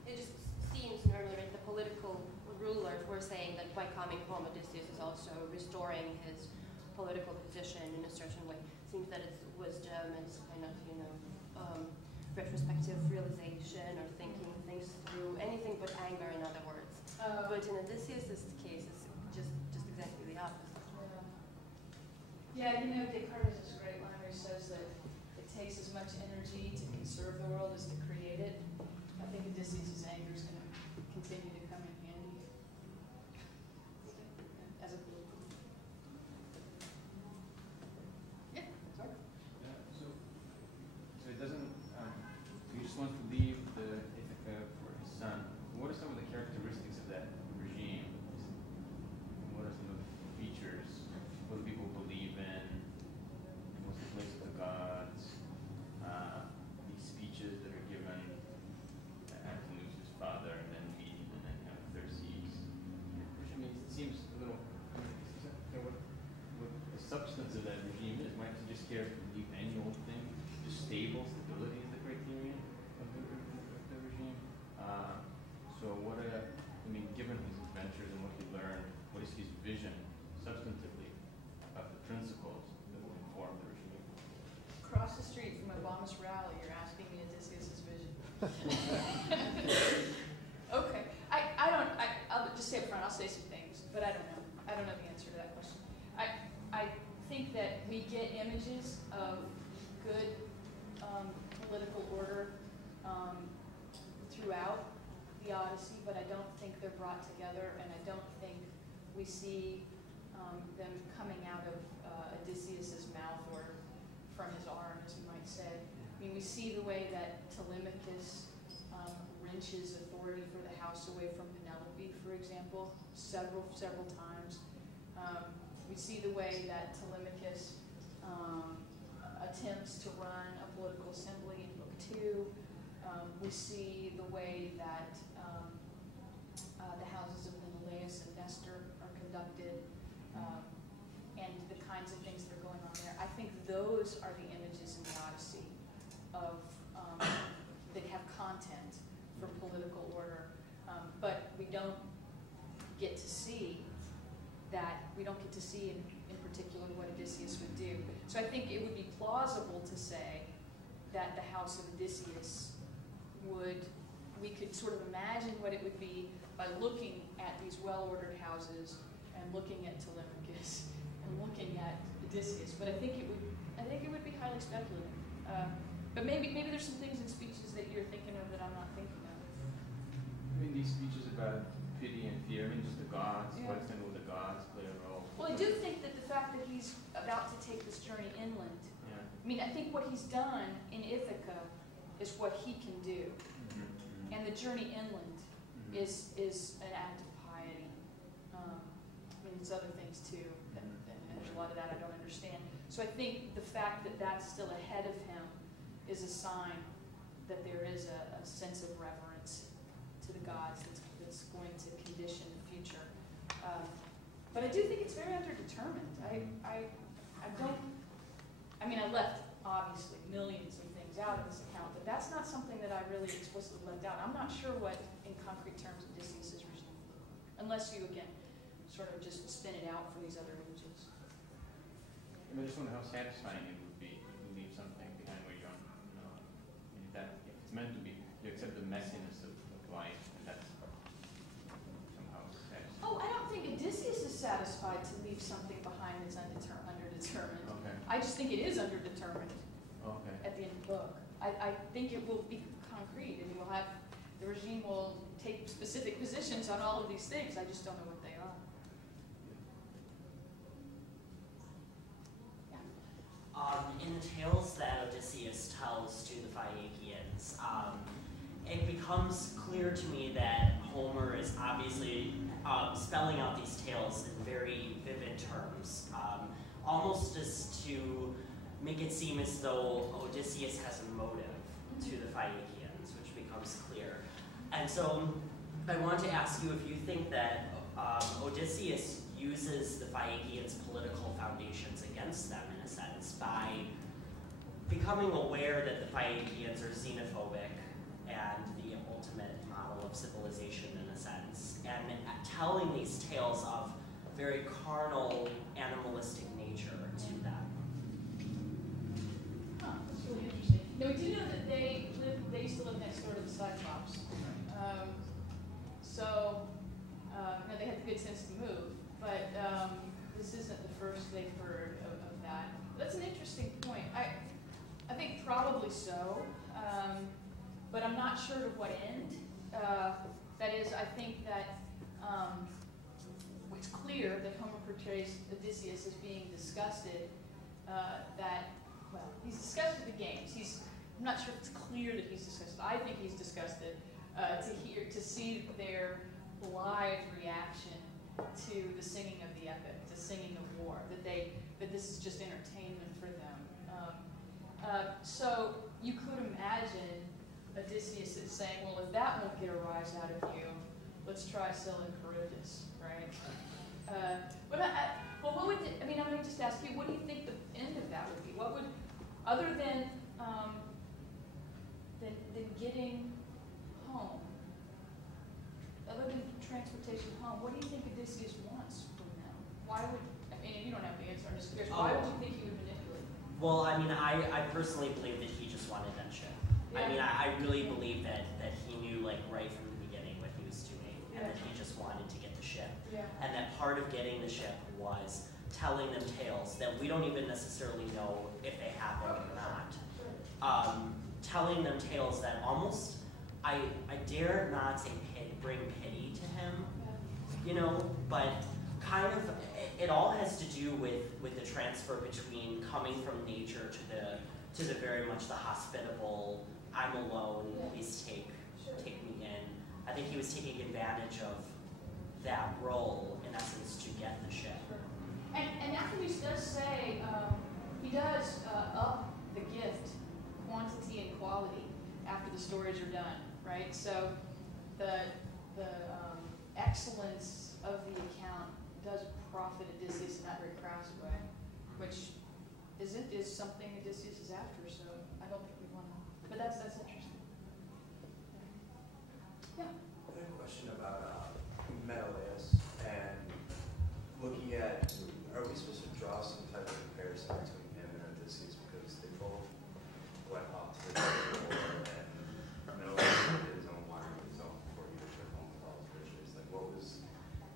it just seems normally, right, the political rulers were saying that by coming home, Odysseus is also restoring his political position in a certain way. It seems that it's wisdom, it's kind of, retrospective realization or thinking things through, anything but anger, in other words. But in Odysseus' case, it's just exactly the opposite. Yeah, Descartes has a great line where he says that it takes as much energy to conserve the world as to create it. I think Odysseus' anger is going to continue to come in handy as a political. Yeah, sorry. So it doesn't. He just wants to leave the Ithaca for his son. What are some of the characteristics of that regime? What are some of the features? What do people believe in? What's the place of the gods? These speeches that are given to Antinous' father, and then Medes, and then Therses. Which, I mean, it seems a little. What the substance of that regime is. Might you just care to leave any old thing? Just stable stability is the criterion of the regime. So what given his adventures and what he learned, what is his vision substantively about the principles that will inform the regime? Across the street from Obama's rally, you're asking me Odysseus' vision. Okay. I'll just say up front, I'll say some things, but I don't know. I don't know the answer to that question. I think that we get images of good political order throughout the Odyssey, but I don't think they're brought together, and I don't think we see them coming out of Odysseus' mouth or from his arm, as you might say. I mean, we see the way that Telemachus wrenches authority for the house away from Penelope, for example, several times. We see the way that Telemachus attempts to run a political assembly in Book 2. We see the way that the houses of Menelaus and Nestor are conducted, and the kinds of things that are going on there. I think those are the images in the Odyssey of that have content for political order, but we don't get to see that. We don't get to see in particular what Odysseus would do. So I think it would be plausible to say that the house of Odysseus we could sort of imagine what it would be by looking at these well-ordered houses and looking at Telemachus and looking at Odysseus. But I think it would be highly speculative. But maybe there's some things in speeches that you're thinking of that I'm not thinking of. I mean, these speeches about pity and fear, I mean, just the gods, Yeah. what extent will the gods play a role? Well, I do think that the fact that he's about to take this journey inland, Yeah. I mean, I think what he's done in Ithaca is what he can do. Mm-hmm. And the journey inland Mm-hmm. is an act of piety. I mean, it's other things too, and there's a lot of that I don't understand. So I think the fact that that's still ahead of him is a sign that there is a sense of reverence to the gods that's going to condition the future. But I do think it's very underdetermined. I left, obviously, millions of things out of this account, but that's not something that I really explicitly left out. I'm not sure what, in concrete terms, Odysseus' regime would look like, unless you, again, sort of just spin it out for these other images. I just wonder how satisfying it would be to leave something behind where you don't know. If it's meant to be, you accept the messiness of life, and that's somehow satisfying. Oh, I don't think Odysseus is satisfied to leave something behind that's underdetermined. Okay. I just think it is underdetermined Okay. at the end of the book. I think it will be concrete, and we'll have, the regime will take specific positions on all of these things. I just don't know what they are. In the tales that Odysseus tells to the Phaeacians, it becomes clear to me that Homer is obviously spelling out these tales in very vivid terms, almost as to make it seem as though Odysseus has a motive to the Phaeacians, which becomes clear. And so I want to ask you if you think that Odysseus uses the Phaeacians' political foundations against them, in a sense, by becoming aware that the Phaeacians are xenophobic and the ultimate model of civilization, in a sense, and telling these tales of very carnal, animalistic nature to them. Huh, that's really interesting. Now, we do know that they used to live next door to the Cyclops. No, they had the good sense to move, but this isn't the first they've heard of that. That's an interesting point. I think probably so, but I'm not sure to what end. That is, I think that it's clear that Homer portrays Odysseus as being disgusted he's disgusted at the games. I'm not sure if it's clear that he's disgusted. I think he's disgusted to see their blithe reaction to the singing of the epic, to singing of war, that this is just entertainment for them. So you could imagine Odysseus is saying, well, if that won't get a rise out of you, let's try selling Charybdis, right? What would I'm going to just ask you, what do you think the end of that would be? What would, other than getting home, other than transportation home, what do you think Odysseus wants from them? Why would, you don't have the answer, I'm just curious, why would you think he would manipulate? Well, I personally believe that he just wanted that ship. Yeah. I really believe that he knew, like, right from the beginning what he was doing, and that he just wanted to get the ship. Yeah. And that part of getting the ship was telling them tales that we don't even necessarily know if they happened or not. Telling them tales that almost, I dare not say bring pity to him, but kind of, it all has to do with the transfer between coming from nature to the very much the hospitable, I'm alone, please take me in. I think he was taking advantage of that role, in essence, to get the ship. And Athanasius does say, he does up the gift, quantity and quality, after the stories are done, right? So the excellence of the account does profit Odysseus in that very crass way, which is something Odysseus is after, so I don't think we want to, but that's interesting. Yeah? I have a question about Menelaus and looking at, are we supposed to draw some type of comparison between him and Odysseus because they both went off to the war and Menelaus did his own wiring of his own before he returned home with all his riches? Like, what was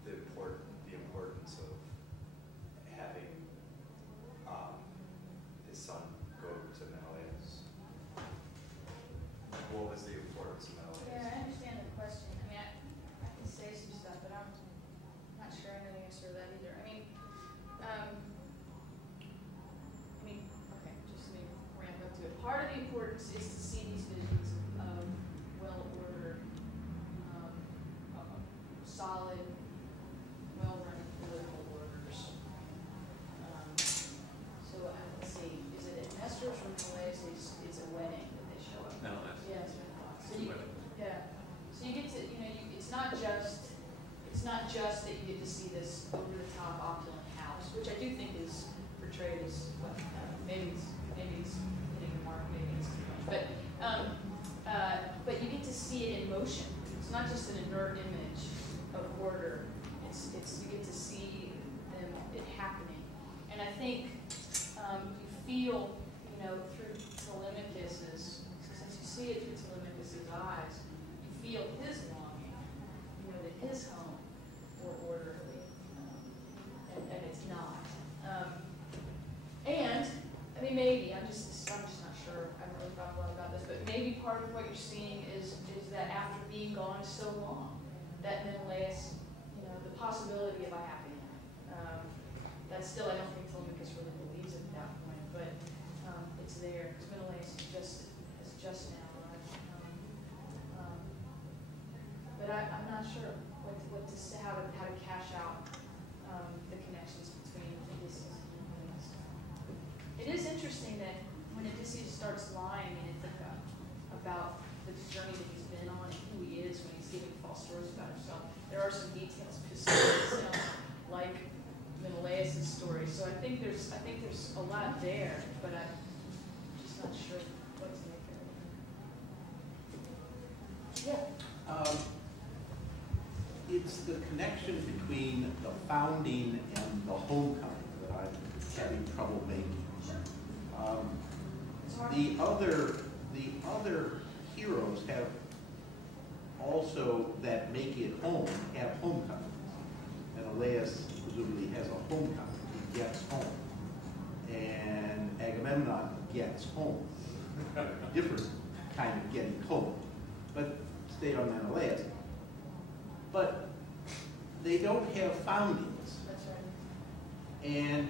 the importance of having his son go to Menelaus? What was the importance of Menelaus? Yeah, I understand the question. I can say some stuff, but I'm not sure I know the answer to that either. Okay, just let me ramp up to it. Part of the importance is to see these visions of well-ordered, solid, well-run political orders. Let's see, is it at Nestor's or Menelaus? It's a wedding that they show up. No, that's Yeah, that's what I thought. So you get to, it's not just that you get to see this over-the-top opulent house, which I do think is portrayed as, maybe it's hitting the mark, maybe it's too much, but you get to see it in motion. It's not just an inert image of order you get to see it happening. And I think you feel, through Telemachus's, since you see it through Telemachus's eyes, you feel his longing, that his home were orderly, and it's not. And I mean, maybe I'm just not sure. I haven't really thought a lot about this, but maybe part of what you're seeing is that after being gone so long, that Menelaus, the possibility of a happy end. That's still, I don't think Telemachus really believes it at that point, but it's there because Menelaus is just now arrived. But I'm not sure how to cash out the connections between Odysseus and Menelaus. It is interesting that when Odysseus starts lying in Ithaca about the journey that he's been on and who he is when he's giving false stories about himself, there are some details because it sounds like Menelaus' story. So I think there's a lot there, but I'm just not sure what to make of it. Yeah. It's the connection between the founding and the homecoming that I'm having trouble making. The other heroes have also that make it home have homecomings. Menelaus presumably has a homecoming. He gets home, and Agamemnon gets home. Different kind of getting home, but stayed on Menelaus. But they don't have foundings. That's right. And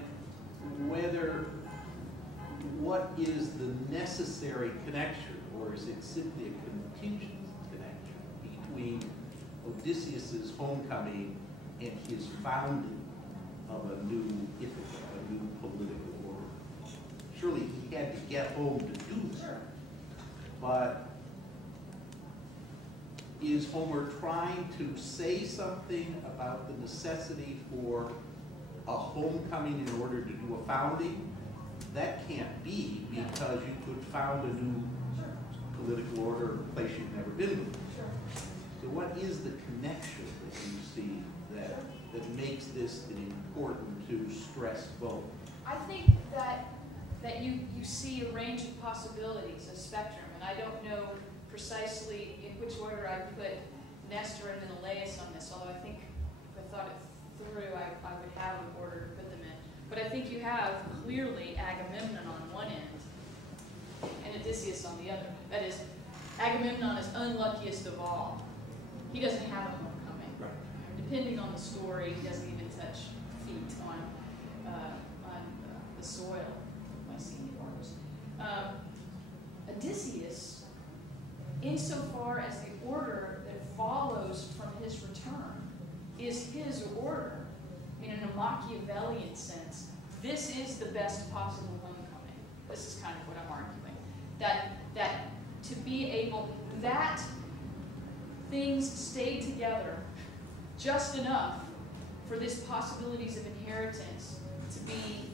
what is the necessary connection, or is it simply a contingent connection between Odysseus's homecoming and his founding of a new Ithaca, a new political order? Surely he had to get home to do that. But is Homer trying to say something about the necessity for a homecoming in order to do a founding? That can't be, because you could found a new political order in a place you've never been before. So what is the connection that you see that makes this important to stress both? I think that you see a range of possibilities, a spectrum, and I don't know precisely in which order I put Nestor and Menelaus on this, although I think if I thought it through, I would have an order to put them in. But I think you have clearly Agamemnon on one end and Odysseus on the other. That is, Agamemnon is unluckiest of all. He doesn't have a homecoming. Right. Depending on the story, he doesn't even touch feet on the soil of Mycenaean waters. Odysseus, insofar as the order that follows from his return is his order, in a Machiavellian sense, this is the best possible homecoming. This is kind of what I'm arguing. That to be able, that things stay together just enough for this possibilities of inheritance to be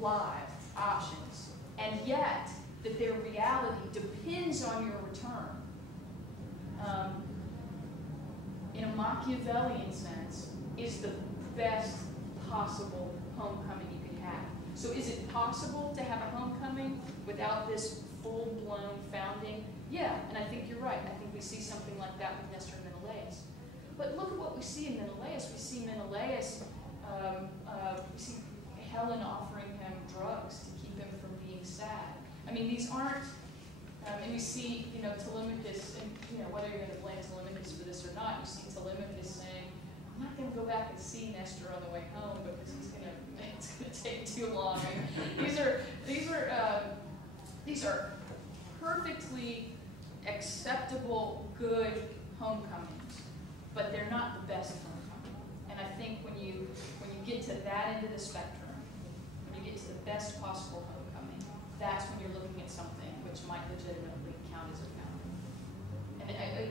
live options, and yet that their reality depends on your return. In a Machiavellian sense, is the best possible homecoming you can have. So is it possible to have a homecoming without this full-blown founding? Yeah, and I think you're right. I think we see something like that with Nestor and Menelaus. But look at what we see in Menelaus. We see Menelaus, we see Helen offering him drugs to keep him from being sad. I mean, these aren't, and we see, Telemachus, and whether you're going to blame Telemachus for this or not, you see Telemachus saying, I'm not going to go back and see Nestor on the way home because it's going to take too long. I mean, these are perfectly acceptable, good homecomings, but they're not the best homecoming. And I think when you get to that end of the spectrum, when you get to the best possible homecoming, that's when you're looking at something which might legitimately count as a founding. And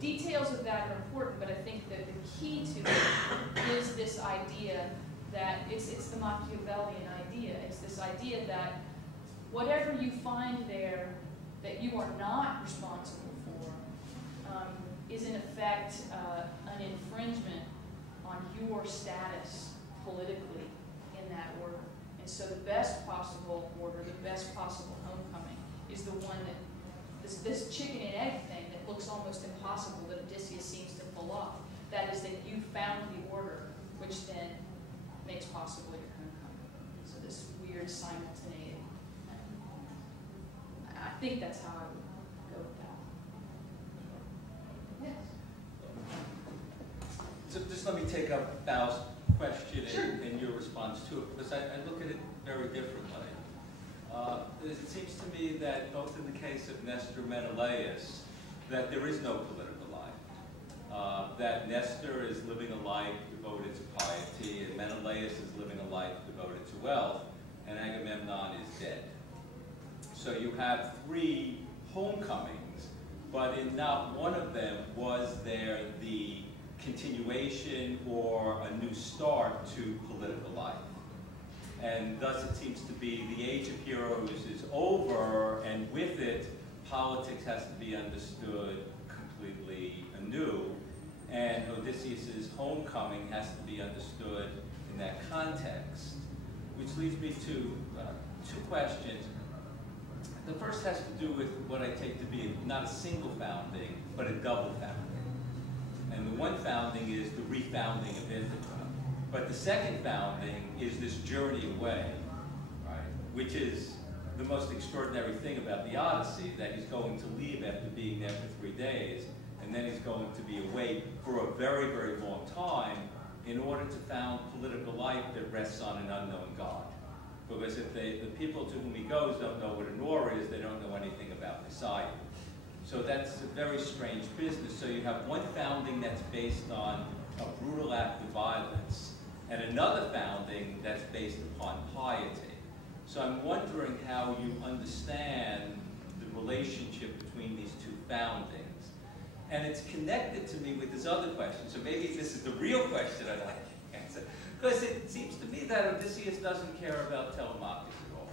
details of that are important, but I think that the key to it is this idea that it's the Machiavellian idea. It's this idea that whatever you find there that you are not responsible for is in effect an infringement on your status politically in that order. And so the best possible order, the best possible homecoming is the one that, this chicken and egg thing that looks almost impossible that Odysseus seems to pull off. That is that you found the order, which then makes possible your homecoming. So this weird simultaneity. I think that's how I would go with that. Yes. So just let me take up Bal's question Sure. and your response to it, because I look at it very differently. It seems to me that both in the case of Nestor and Menelaus, that there is no political life. That Nestor is living a life devoted to piety, and Menelaus is living a life devoted to wealth, and Agamemnon is dead. So you have three homecomings, but in not one of them was there the continuation or a new start to political life. And thus it seems to be the age of heroes is over, and with it, politics has to be understood completely anew. And Odysseus's homecoming has to be understood in that context. Which leads me to two questions. The first has to do with what I take to be not a single founding, but a double founding. And the one founding is the refounding of Ithaca. But the second founding is this journey away, right? Which is the most extraordinary thing about the Odyssey, that he's going to leave after being there for 3 days, and then he's going to be away for a very, very long time in order to found political life that rests on an unknown God. Because if the people to whom he goes don't know what an oar is, they don't know anything about Messiah. So that's a very strange business. So you have one founding that's based on a brutal act of violence, and another founding that's based upon piety. So I'm wondering how you understand the relationship between these two foundings. And it's connected to me with this other question. So maybe this is the real question I'd like to answer. Because it seems to me that Odysseus doesn't care about Telemachus at all.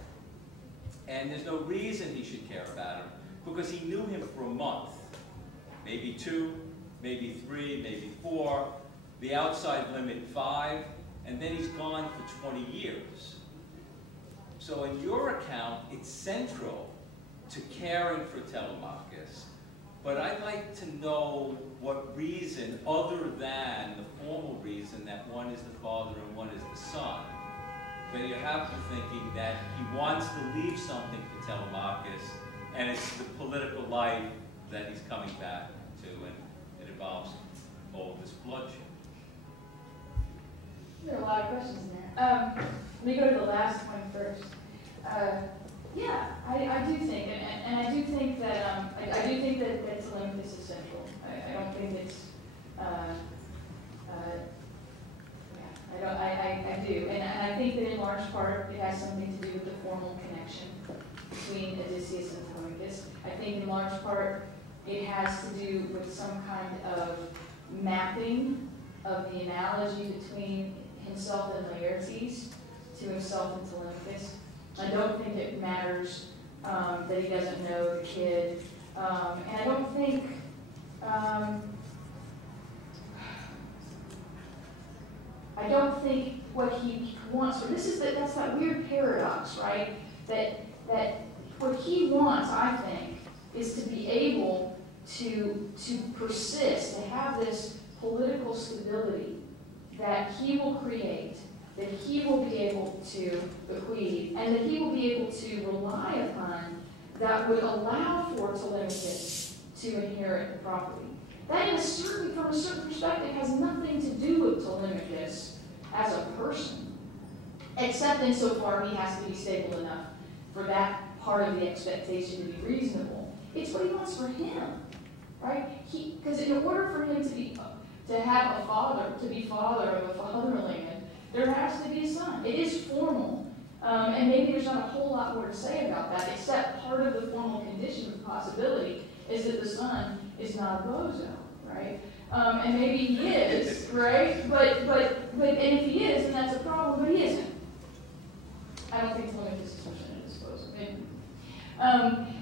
And there's no reason he should care about him, because he knew him for a month, maybe 2, maybe 3, maybe 4, the outside limit 5, and then he's gone for 20 years. So in your account, it's central to caring for Telemachus, but I'd like to know what reason, other than the formal reason that one is the father and one is the son, that you have to thinking that he wants to leave something for Telemachus, and it's the political life that he's coming back to, and it involves all this bloodshed. There are a lot of questions in there. Let me go to the last one first. Yeah, I do think, and I do think that I do think that Telemachus is central. I don't think it's. I do, and I think that in large part it has something to do with the formal connection between Odysseus and Telemachus. I think in large part it has to do with some kind of mapping of the analogy between himself and Laertes to himself and Telemachus. I don't think it matters that he doesn't know the kid, and I don't think what he wants. So that's that weird paradox, right? That what he wants, I think, is to be able to persist, to have this political stability that he will create, that he will be able to bequeath, and that he will be able to rely upon, that would allow for Telemachus to inherit the property. That, from a certain perspective, has nothing to do with Telemachus as a person, except insofar he has to be stable enough for that part of the expectation to be reasonable. It's what he wants for him, right? Because in order for him to have a father, to be father of a fatherland, there has to be a son. It is formal. And maybe there's not a whole lot more to say about that, except part of the formal condition of possibility is that the son is not a bozo, right? And maybe he is, right? But and if he is, then that's a problem, but he isn't. I don't think Telemachus is much in his disposal.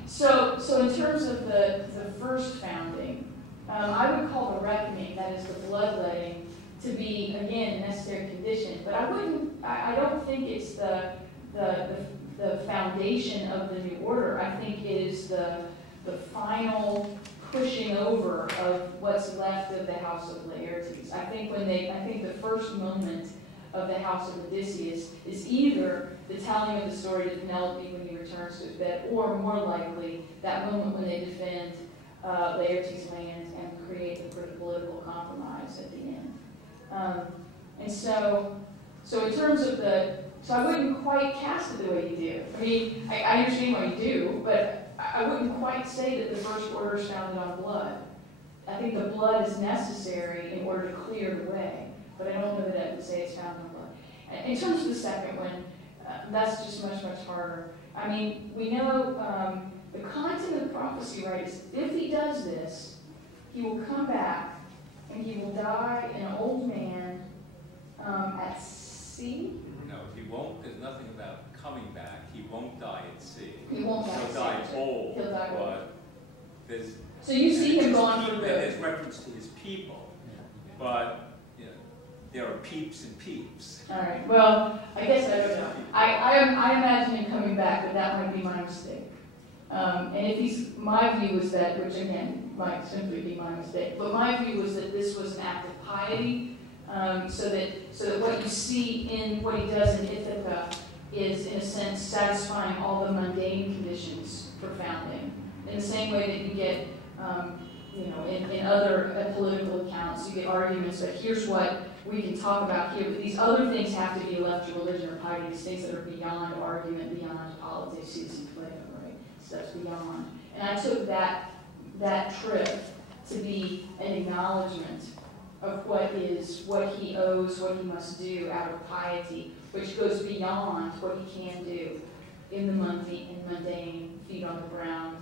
So in terms of the first founding, I would call the reckoning, that is the bloodletting, to be, again, a necessary condition. But I don't think it's the foundation of the new order. I think it is the final pushing over of what's left of the House of Laertes. I think the first moment of the House of Odysseus is either the telling of the story to Penelope when he returns to his bed, or more likely that moment when they defend Laertes' land and create the political compromise at the end. And so in terms of so I wouldn't quite cast it the way you do. I mean, I understand why you do, but I wouldn't quite say that the first order is founded on blood. I think the blood is necessary in order to clear the way, but I don't know that I would say it's founded on blood. In terms of the second one, that's just much, much harder. I mean, we know the content of the prophecy, right, is if he does this, he will come back and he will die an old man at sea. No, he won't. There's nothing about coming back. He won't die at sea. He won't die He'll die old. He'll die old. But there's, so you see him going for there's reference to his people, but you know, there are peeps and peeps. All right. Well, I guess I don't know. I imagine him coming back, but that might be my mistake. And if my view was that, which again might simply be my mistake, but my view was that this was an act of piety, so that what you see in what he does in Ithaca is, in a sense, satisfying all the mundane conditions for founding. In the same way that you get, in other political accounts, you get arguments that here's what we can talk about here, but these other things have to be left to religion or piety, these things that are beyond argument, beyond politics, citizen Plato, right? Stuff's beyond. And I took that trip to be an acknowledgement of what he owes, what he must do out of piety, which goes beyond what he can do in the mundane, feet on the ground,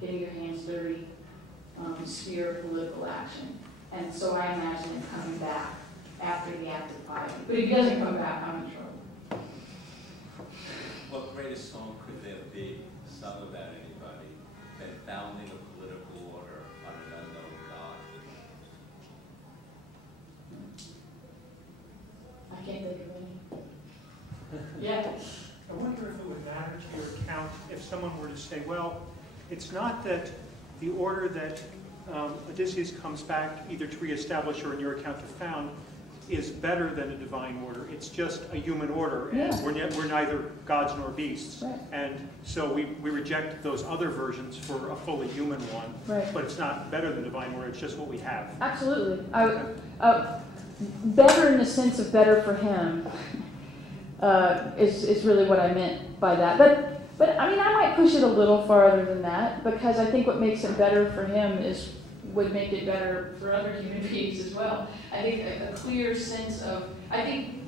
getting your hands dirty, sphere of political action. And so I imagine him coming back after the act of piety. But if he doesn't come back, I'm in trouble. What greater song could there be sung about anybody than founding a political order on an unknown God? I can't think of any. Yeah. I wonder if it would matter to your account if someone were to say, well, it's not that the order that Odysseus comes back either to reestablish or in your account to found is better than a divine order. It's just a human order, and we're neither gods nor beasts. Right. And so we reject those other versions for a fully human one, right. But it's not better than divine order, it's just what we have. Absolutely. Better in the sense of better for him is really what I meant by that. But I mean, I might push it a little farther than that, because I think what makes it better for him would make it better for other human beings as well. I think a clear sense of, I think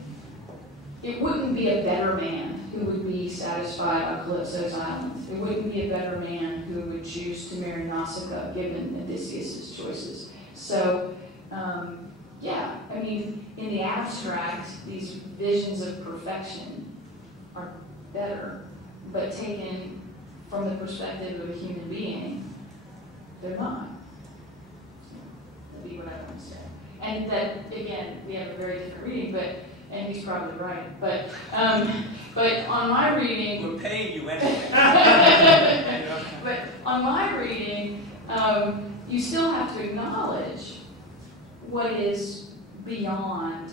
it wouldn't be a better man who would be satisfied on Calypso's island. It wouldn't be a better man who would choose to marry Nausicaa, given Odysseus' choices. So, yeah, I mean, in the abstract, these visions of perfection are better, but taken from the perspective of a human being, they're not. That'd be what I want to say. And that, again, we have a very different reading, and he's probably right. But on my reading, we're paying you anyway. But on my reading, you still have to acknowledge what is beyond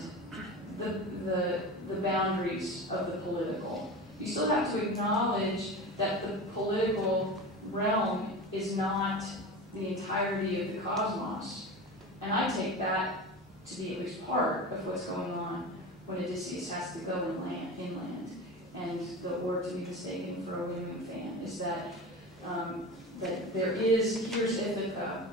the boundaries of the political. You still have to acknowledge that the political realm is not the entirety of the cosmos. And I take that to be at least part of what's going on when Odysseus has to go inland. And or to be mistaken for a William fan, is that here's Ithaca.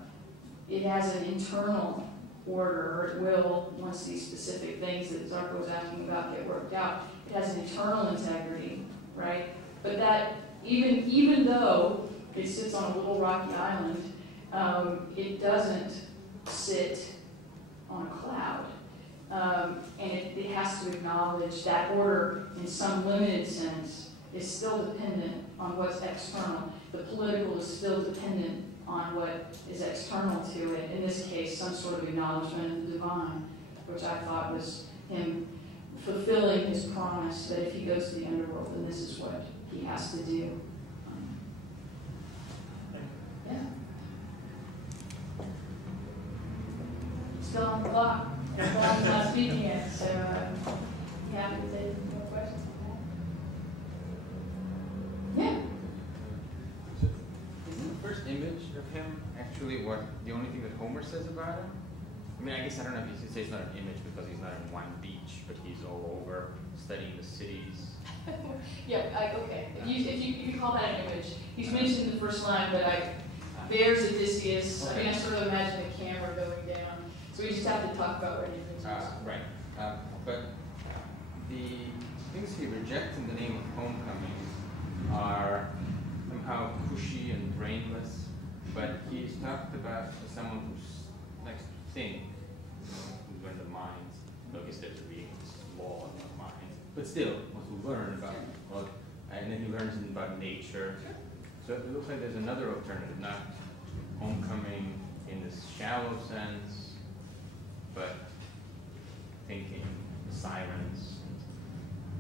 It has an internal order, or it will, once these specific things that Zarko was asking about get worked out. It has an internal integrity, right? But that, even though it sits on a little rocky island, it doesn't sit on a cloud. And it has to acknowledge that order, in some limited sense, is still dependent on what's external. The political is still dependent on what is external to it, in this case, some sort of acknowledgement of the divine, which I thought was him fulfilling his promise that if he goes to the underworld, then this is what he has to do. Yeah. Still on the clock. I'm not speaking yet, so you have to take more questions on that. Yeah. So, isn't the first image of him actually what the only thing that Homer says about him? I mean, I guess I don't know if you should say it's not an image because he's not in one beach, but he's all over studying the cities. Yeah, okay. If you call that an image, he's mentioned in the first line, but there's Odysseus. Okay. I mean, I sort of imagine the camera going down. So we just have to talk about what he thinks. Right. But the things he rejects in the name of homecoming are somehow cushy and brainless, but he's talked about as someone who likes to think, who learn the minds. I guess there's a reading law in the mind, but still wants to learn about, well, and then he learns about nature. So it looks like there's another alternative, not homecoming in this shallow sense, but thinking, the sirens,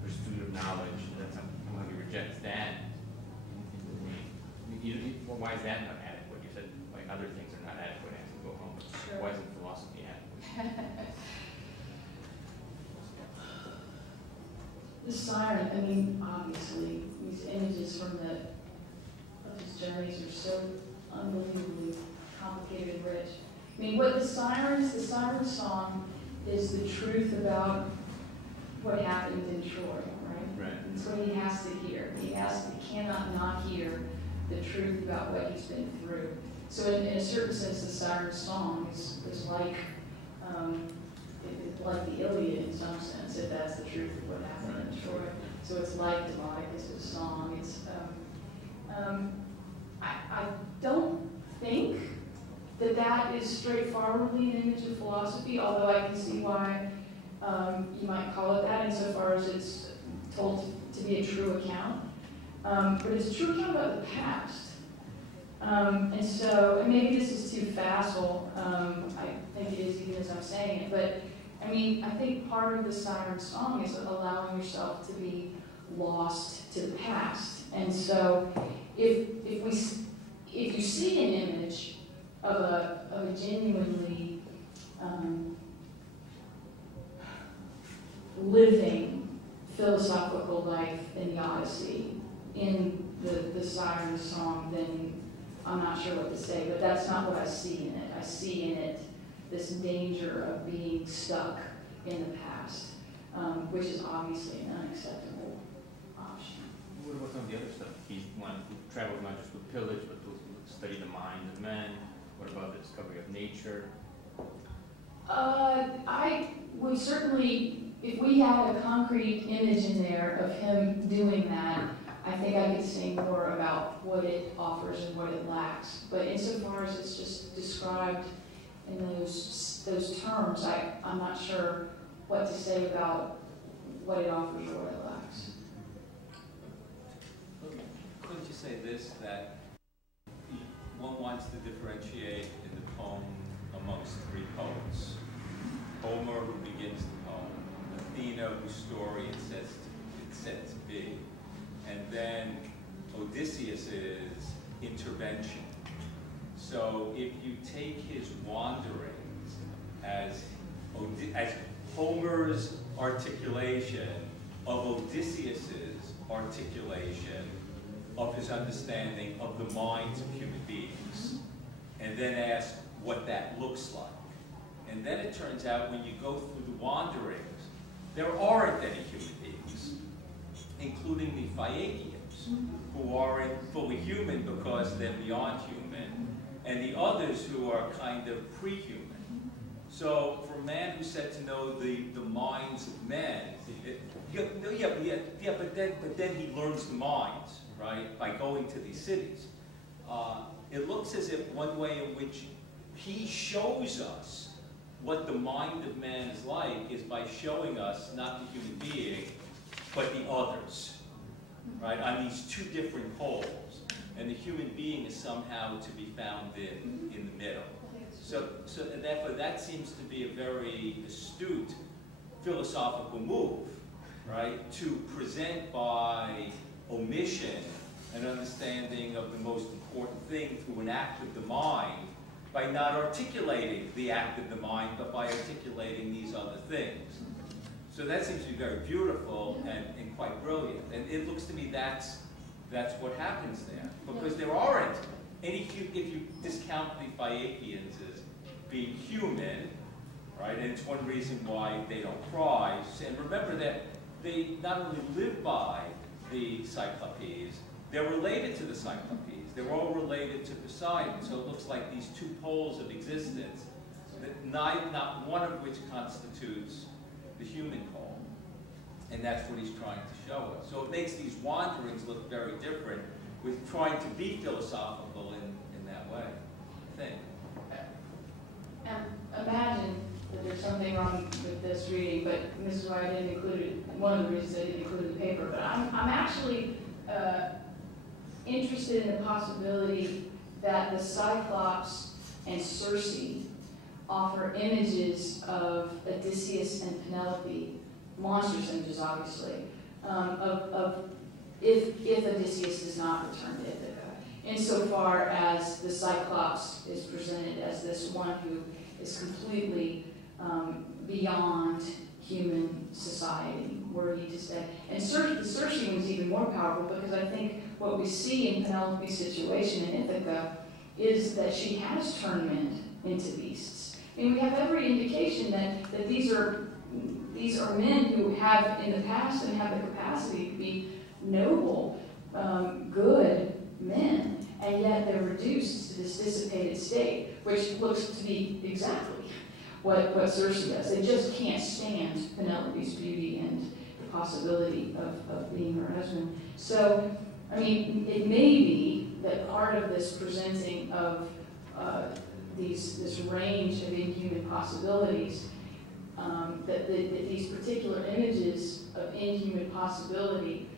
pursuit of knowledge. That's somehow he rejects that. Why is that not adequate? You said like other things are not adequate as you go home. Sure. Why isn't philosophy adequate? The siren, I mean, obviously, these images from his journeys are so unbelievably complicated and rich. I mean, what the siren song is the truth about what happened in Troy, right? Right. It's what he has to hear. He cannot not hear the truth about what he's been through. So in a certain sense, the siren song is like the Iliad in some sense, if that's the truth of what happened in Troy. So it's like Demodocus' song. It's I don't think that is straightforwardly an image of philosophy, although I can see why you might call it that insofar as it's told to be a true account. But it's a true account about the past. And maybe this is too facile, I think it is even as I'm saying it, but I mean, I think part of the siren song is allowing yourself to be lost to the past. And so if you see an image of a genuinely living philosophical life in the Odyssey, in the siren song, then I'm not sure what to say, but that's not what I see in it. I see in it this danger of being stuck in the past, which is obviously an unacceptable option. What about some of the other stuff? He's one who travels not just to pillage, but to study the minds of men. What about the discovery of nature? I would certainly, if we had a concrete image in there of him doing that, I think I could say more about what it offers and what it lacks. But insofar as it's just described in those terms, I'm not sure what to say about what it offers or what it lacks. Couldn't you say this, that one wants to differentiate in the poem amongst three poets? Homer, who begins the poem, Athena, whose story it's said to be, and then Odysseus's intervention. So if you take his wanderings as Homer's articulation of Odysseus's articulation of his understanding of the minds of human beings, and then ask what that looks like. And then it turns out when you go through the wanderings, there aren't any human beings, including the Phaeacians, who aren't fully human because they're beyond human, and the others who are kind of pre-human. So for a man who's said to know the minds of men, but then he learns the minds, right, by going to these cities. It looks as if one way in which he shows us what the mind of man is like is by showing us not the human being, but the others, right, on these two different poles. and the human being is somehow to be found in the middle. So and therefore that seems to be a very astute philosophical move, right? To present by omission an understanding of the most important thing through an act of the mind, by not articulating the act of the mind, but by articulating these other things. So that seems to be very beautiful and quite brilliant. And it looks to me that's what happens there. Because there aren't any, if you discount the Phaeacians as being human, right? And it's one reason why they don't cry. And remember that they not only live by the Cyclopes, they're related to the Cyclopes. They're all related to Poseidon. So it looks like these two poles of existence, that not one of which constitutes the human pole. And that's what he's trying to show us. So it makes these wanderings look very different with trying to be philosophical in that way, I think. Imagine that there's something wrong with this reading, but this is why I didn't include it, one of the reasons I didn't include it in the paper, but I'm actually interested in the possibility that the Cyclops and Circe offer images of Odysseus and Penelope, monstrous images obviously, of if Odysseus does not return to Ithaca, insofar as the Cyclops is presented as this one who is completely beyond human society, worthy to stay. And the Circe one is even more powerful because I think what we see in Penelope's situation in Ithaca is that she has turned men into beasts. And we have every indication that these are men who have in the past and have the capacity to be noble, good men, and yet they're reduced to this dissipated state, which looks to be exactly what Circe does. They just can't stand Penelope's beauty and the possibility of being her husband. So, I mean, it may be that part of this presenting of this range of inhuman possibilities, that these particular images of inhuman possibility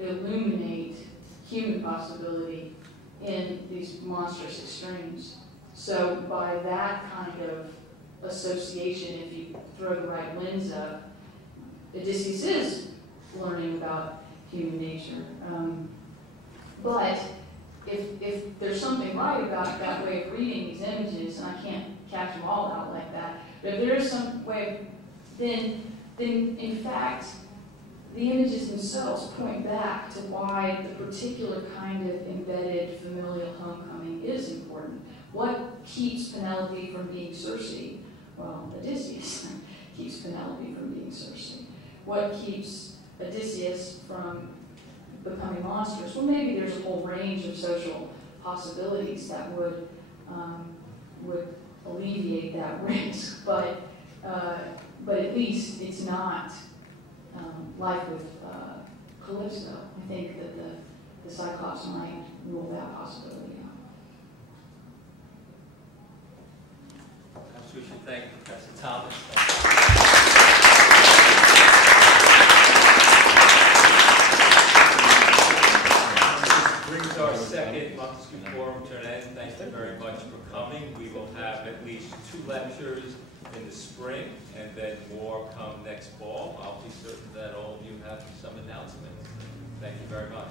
illuminate human possibility in these monstrous extremes. So by that kind of association, if you throw the right lens up, Odysseus is learning about human nature. But if there's something right about that way of reading these images, and I can't catch them all out like that, but if there is some way, then in fact, the images themselves point back to why the particular kind of embedded familial homecoming is important. What keeps Penelope from being Circe? Well, Odysseus keeps Penelope from being Circe. What keeps Odysseus from becoming monstrous? Well, maybe there's a whole range of social possibilities that would alleviate that risk, but at least it's not life with Calypso. I think that the Cyclops might rule that possibility out. Perhaps we should thank Professor Thomas. This brings our second Montesquieu Forum to an end. Thank you very much for coming. We will have at least 2 lectures in the spring, and then more come next fall. I'll be certain that all of you have some announcements. Thank you very much.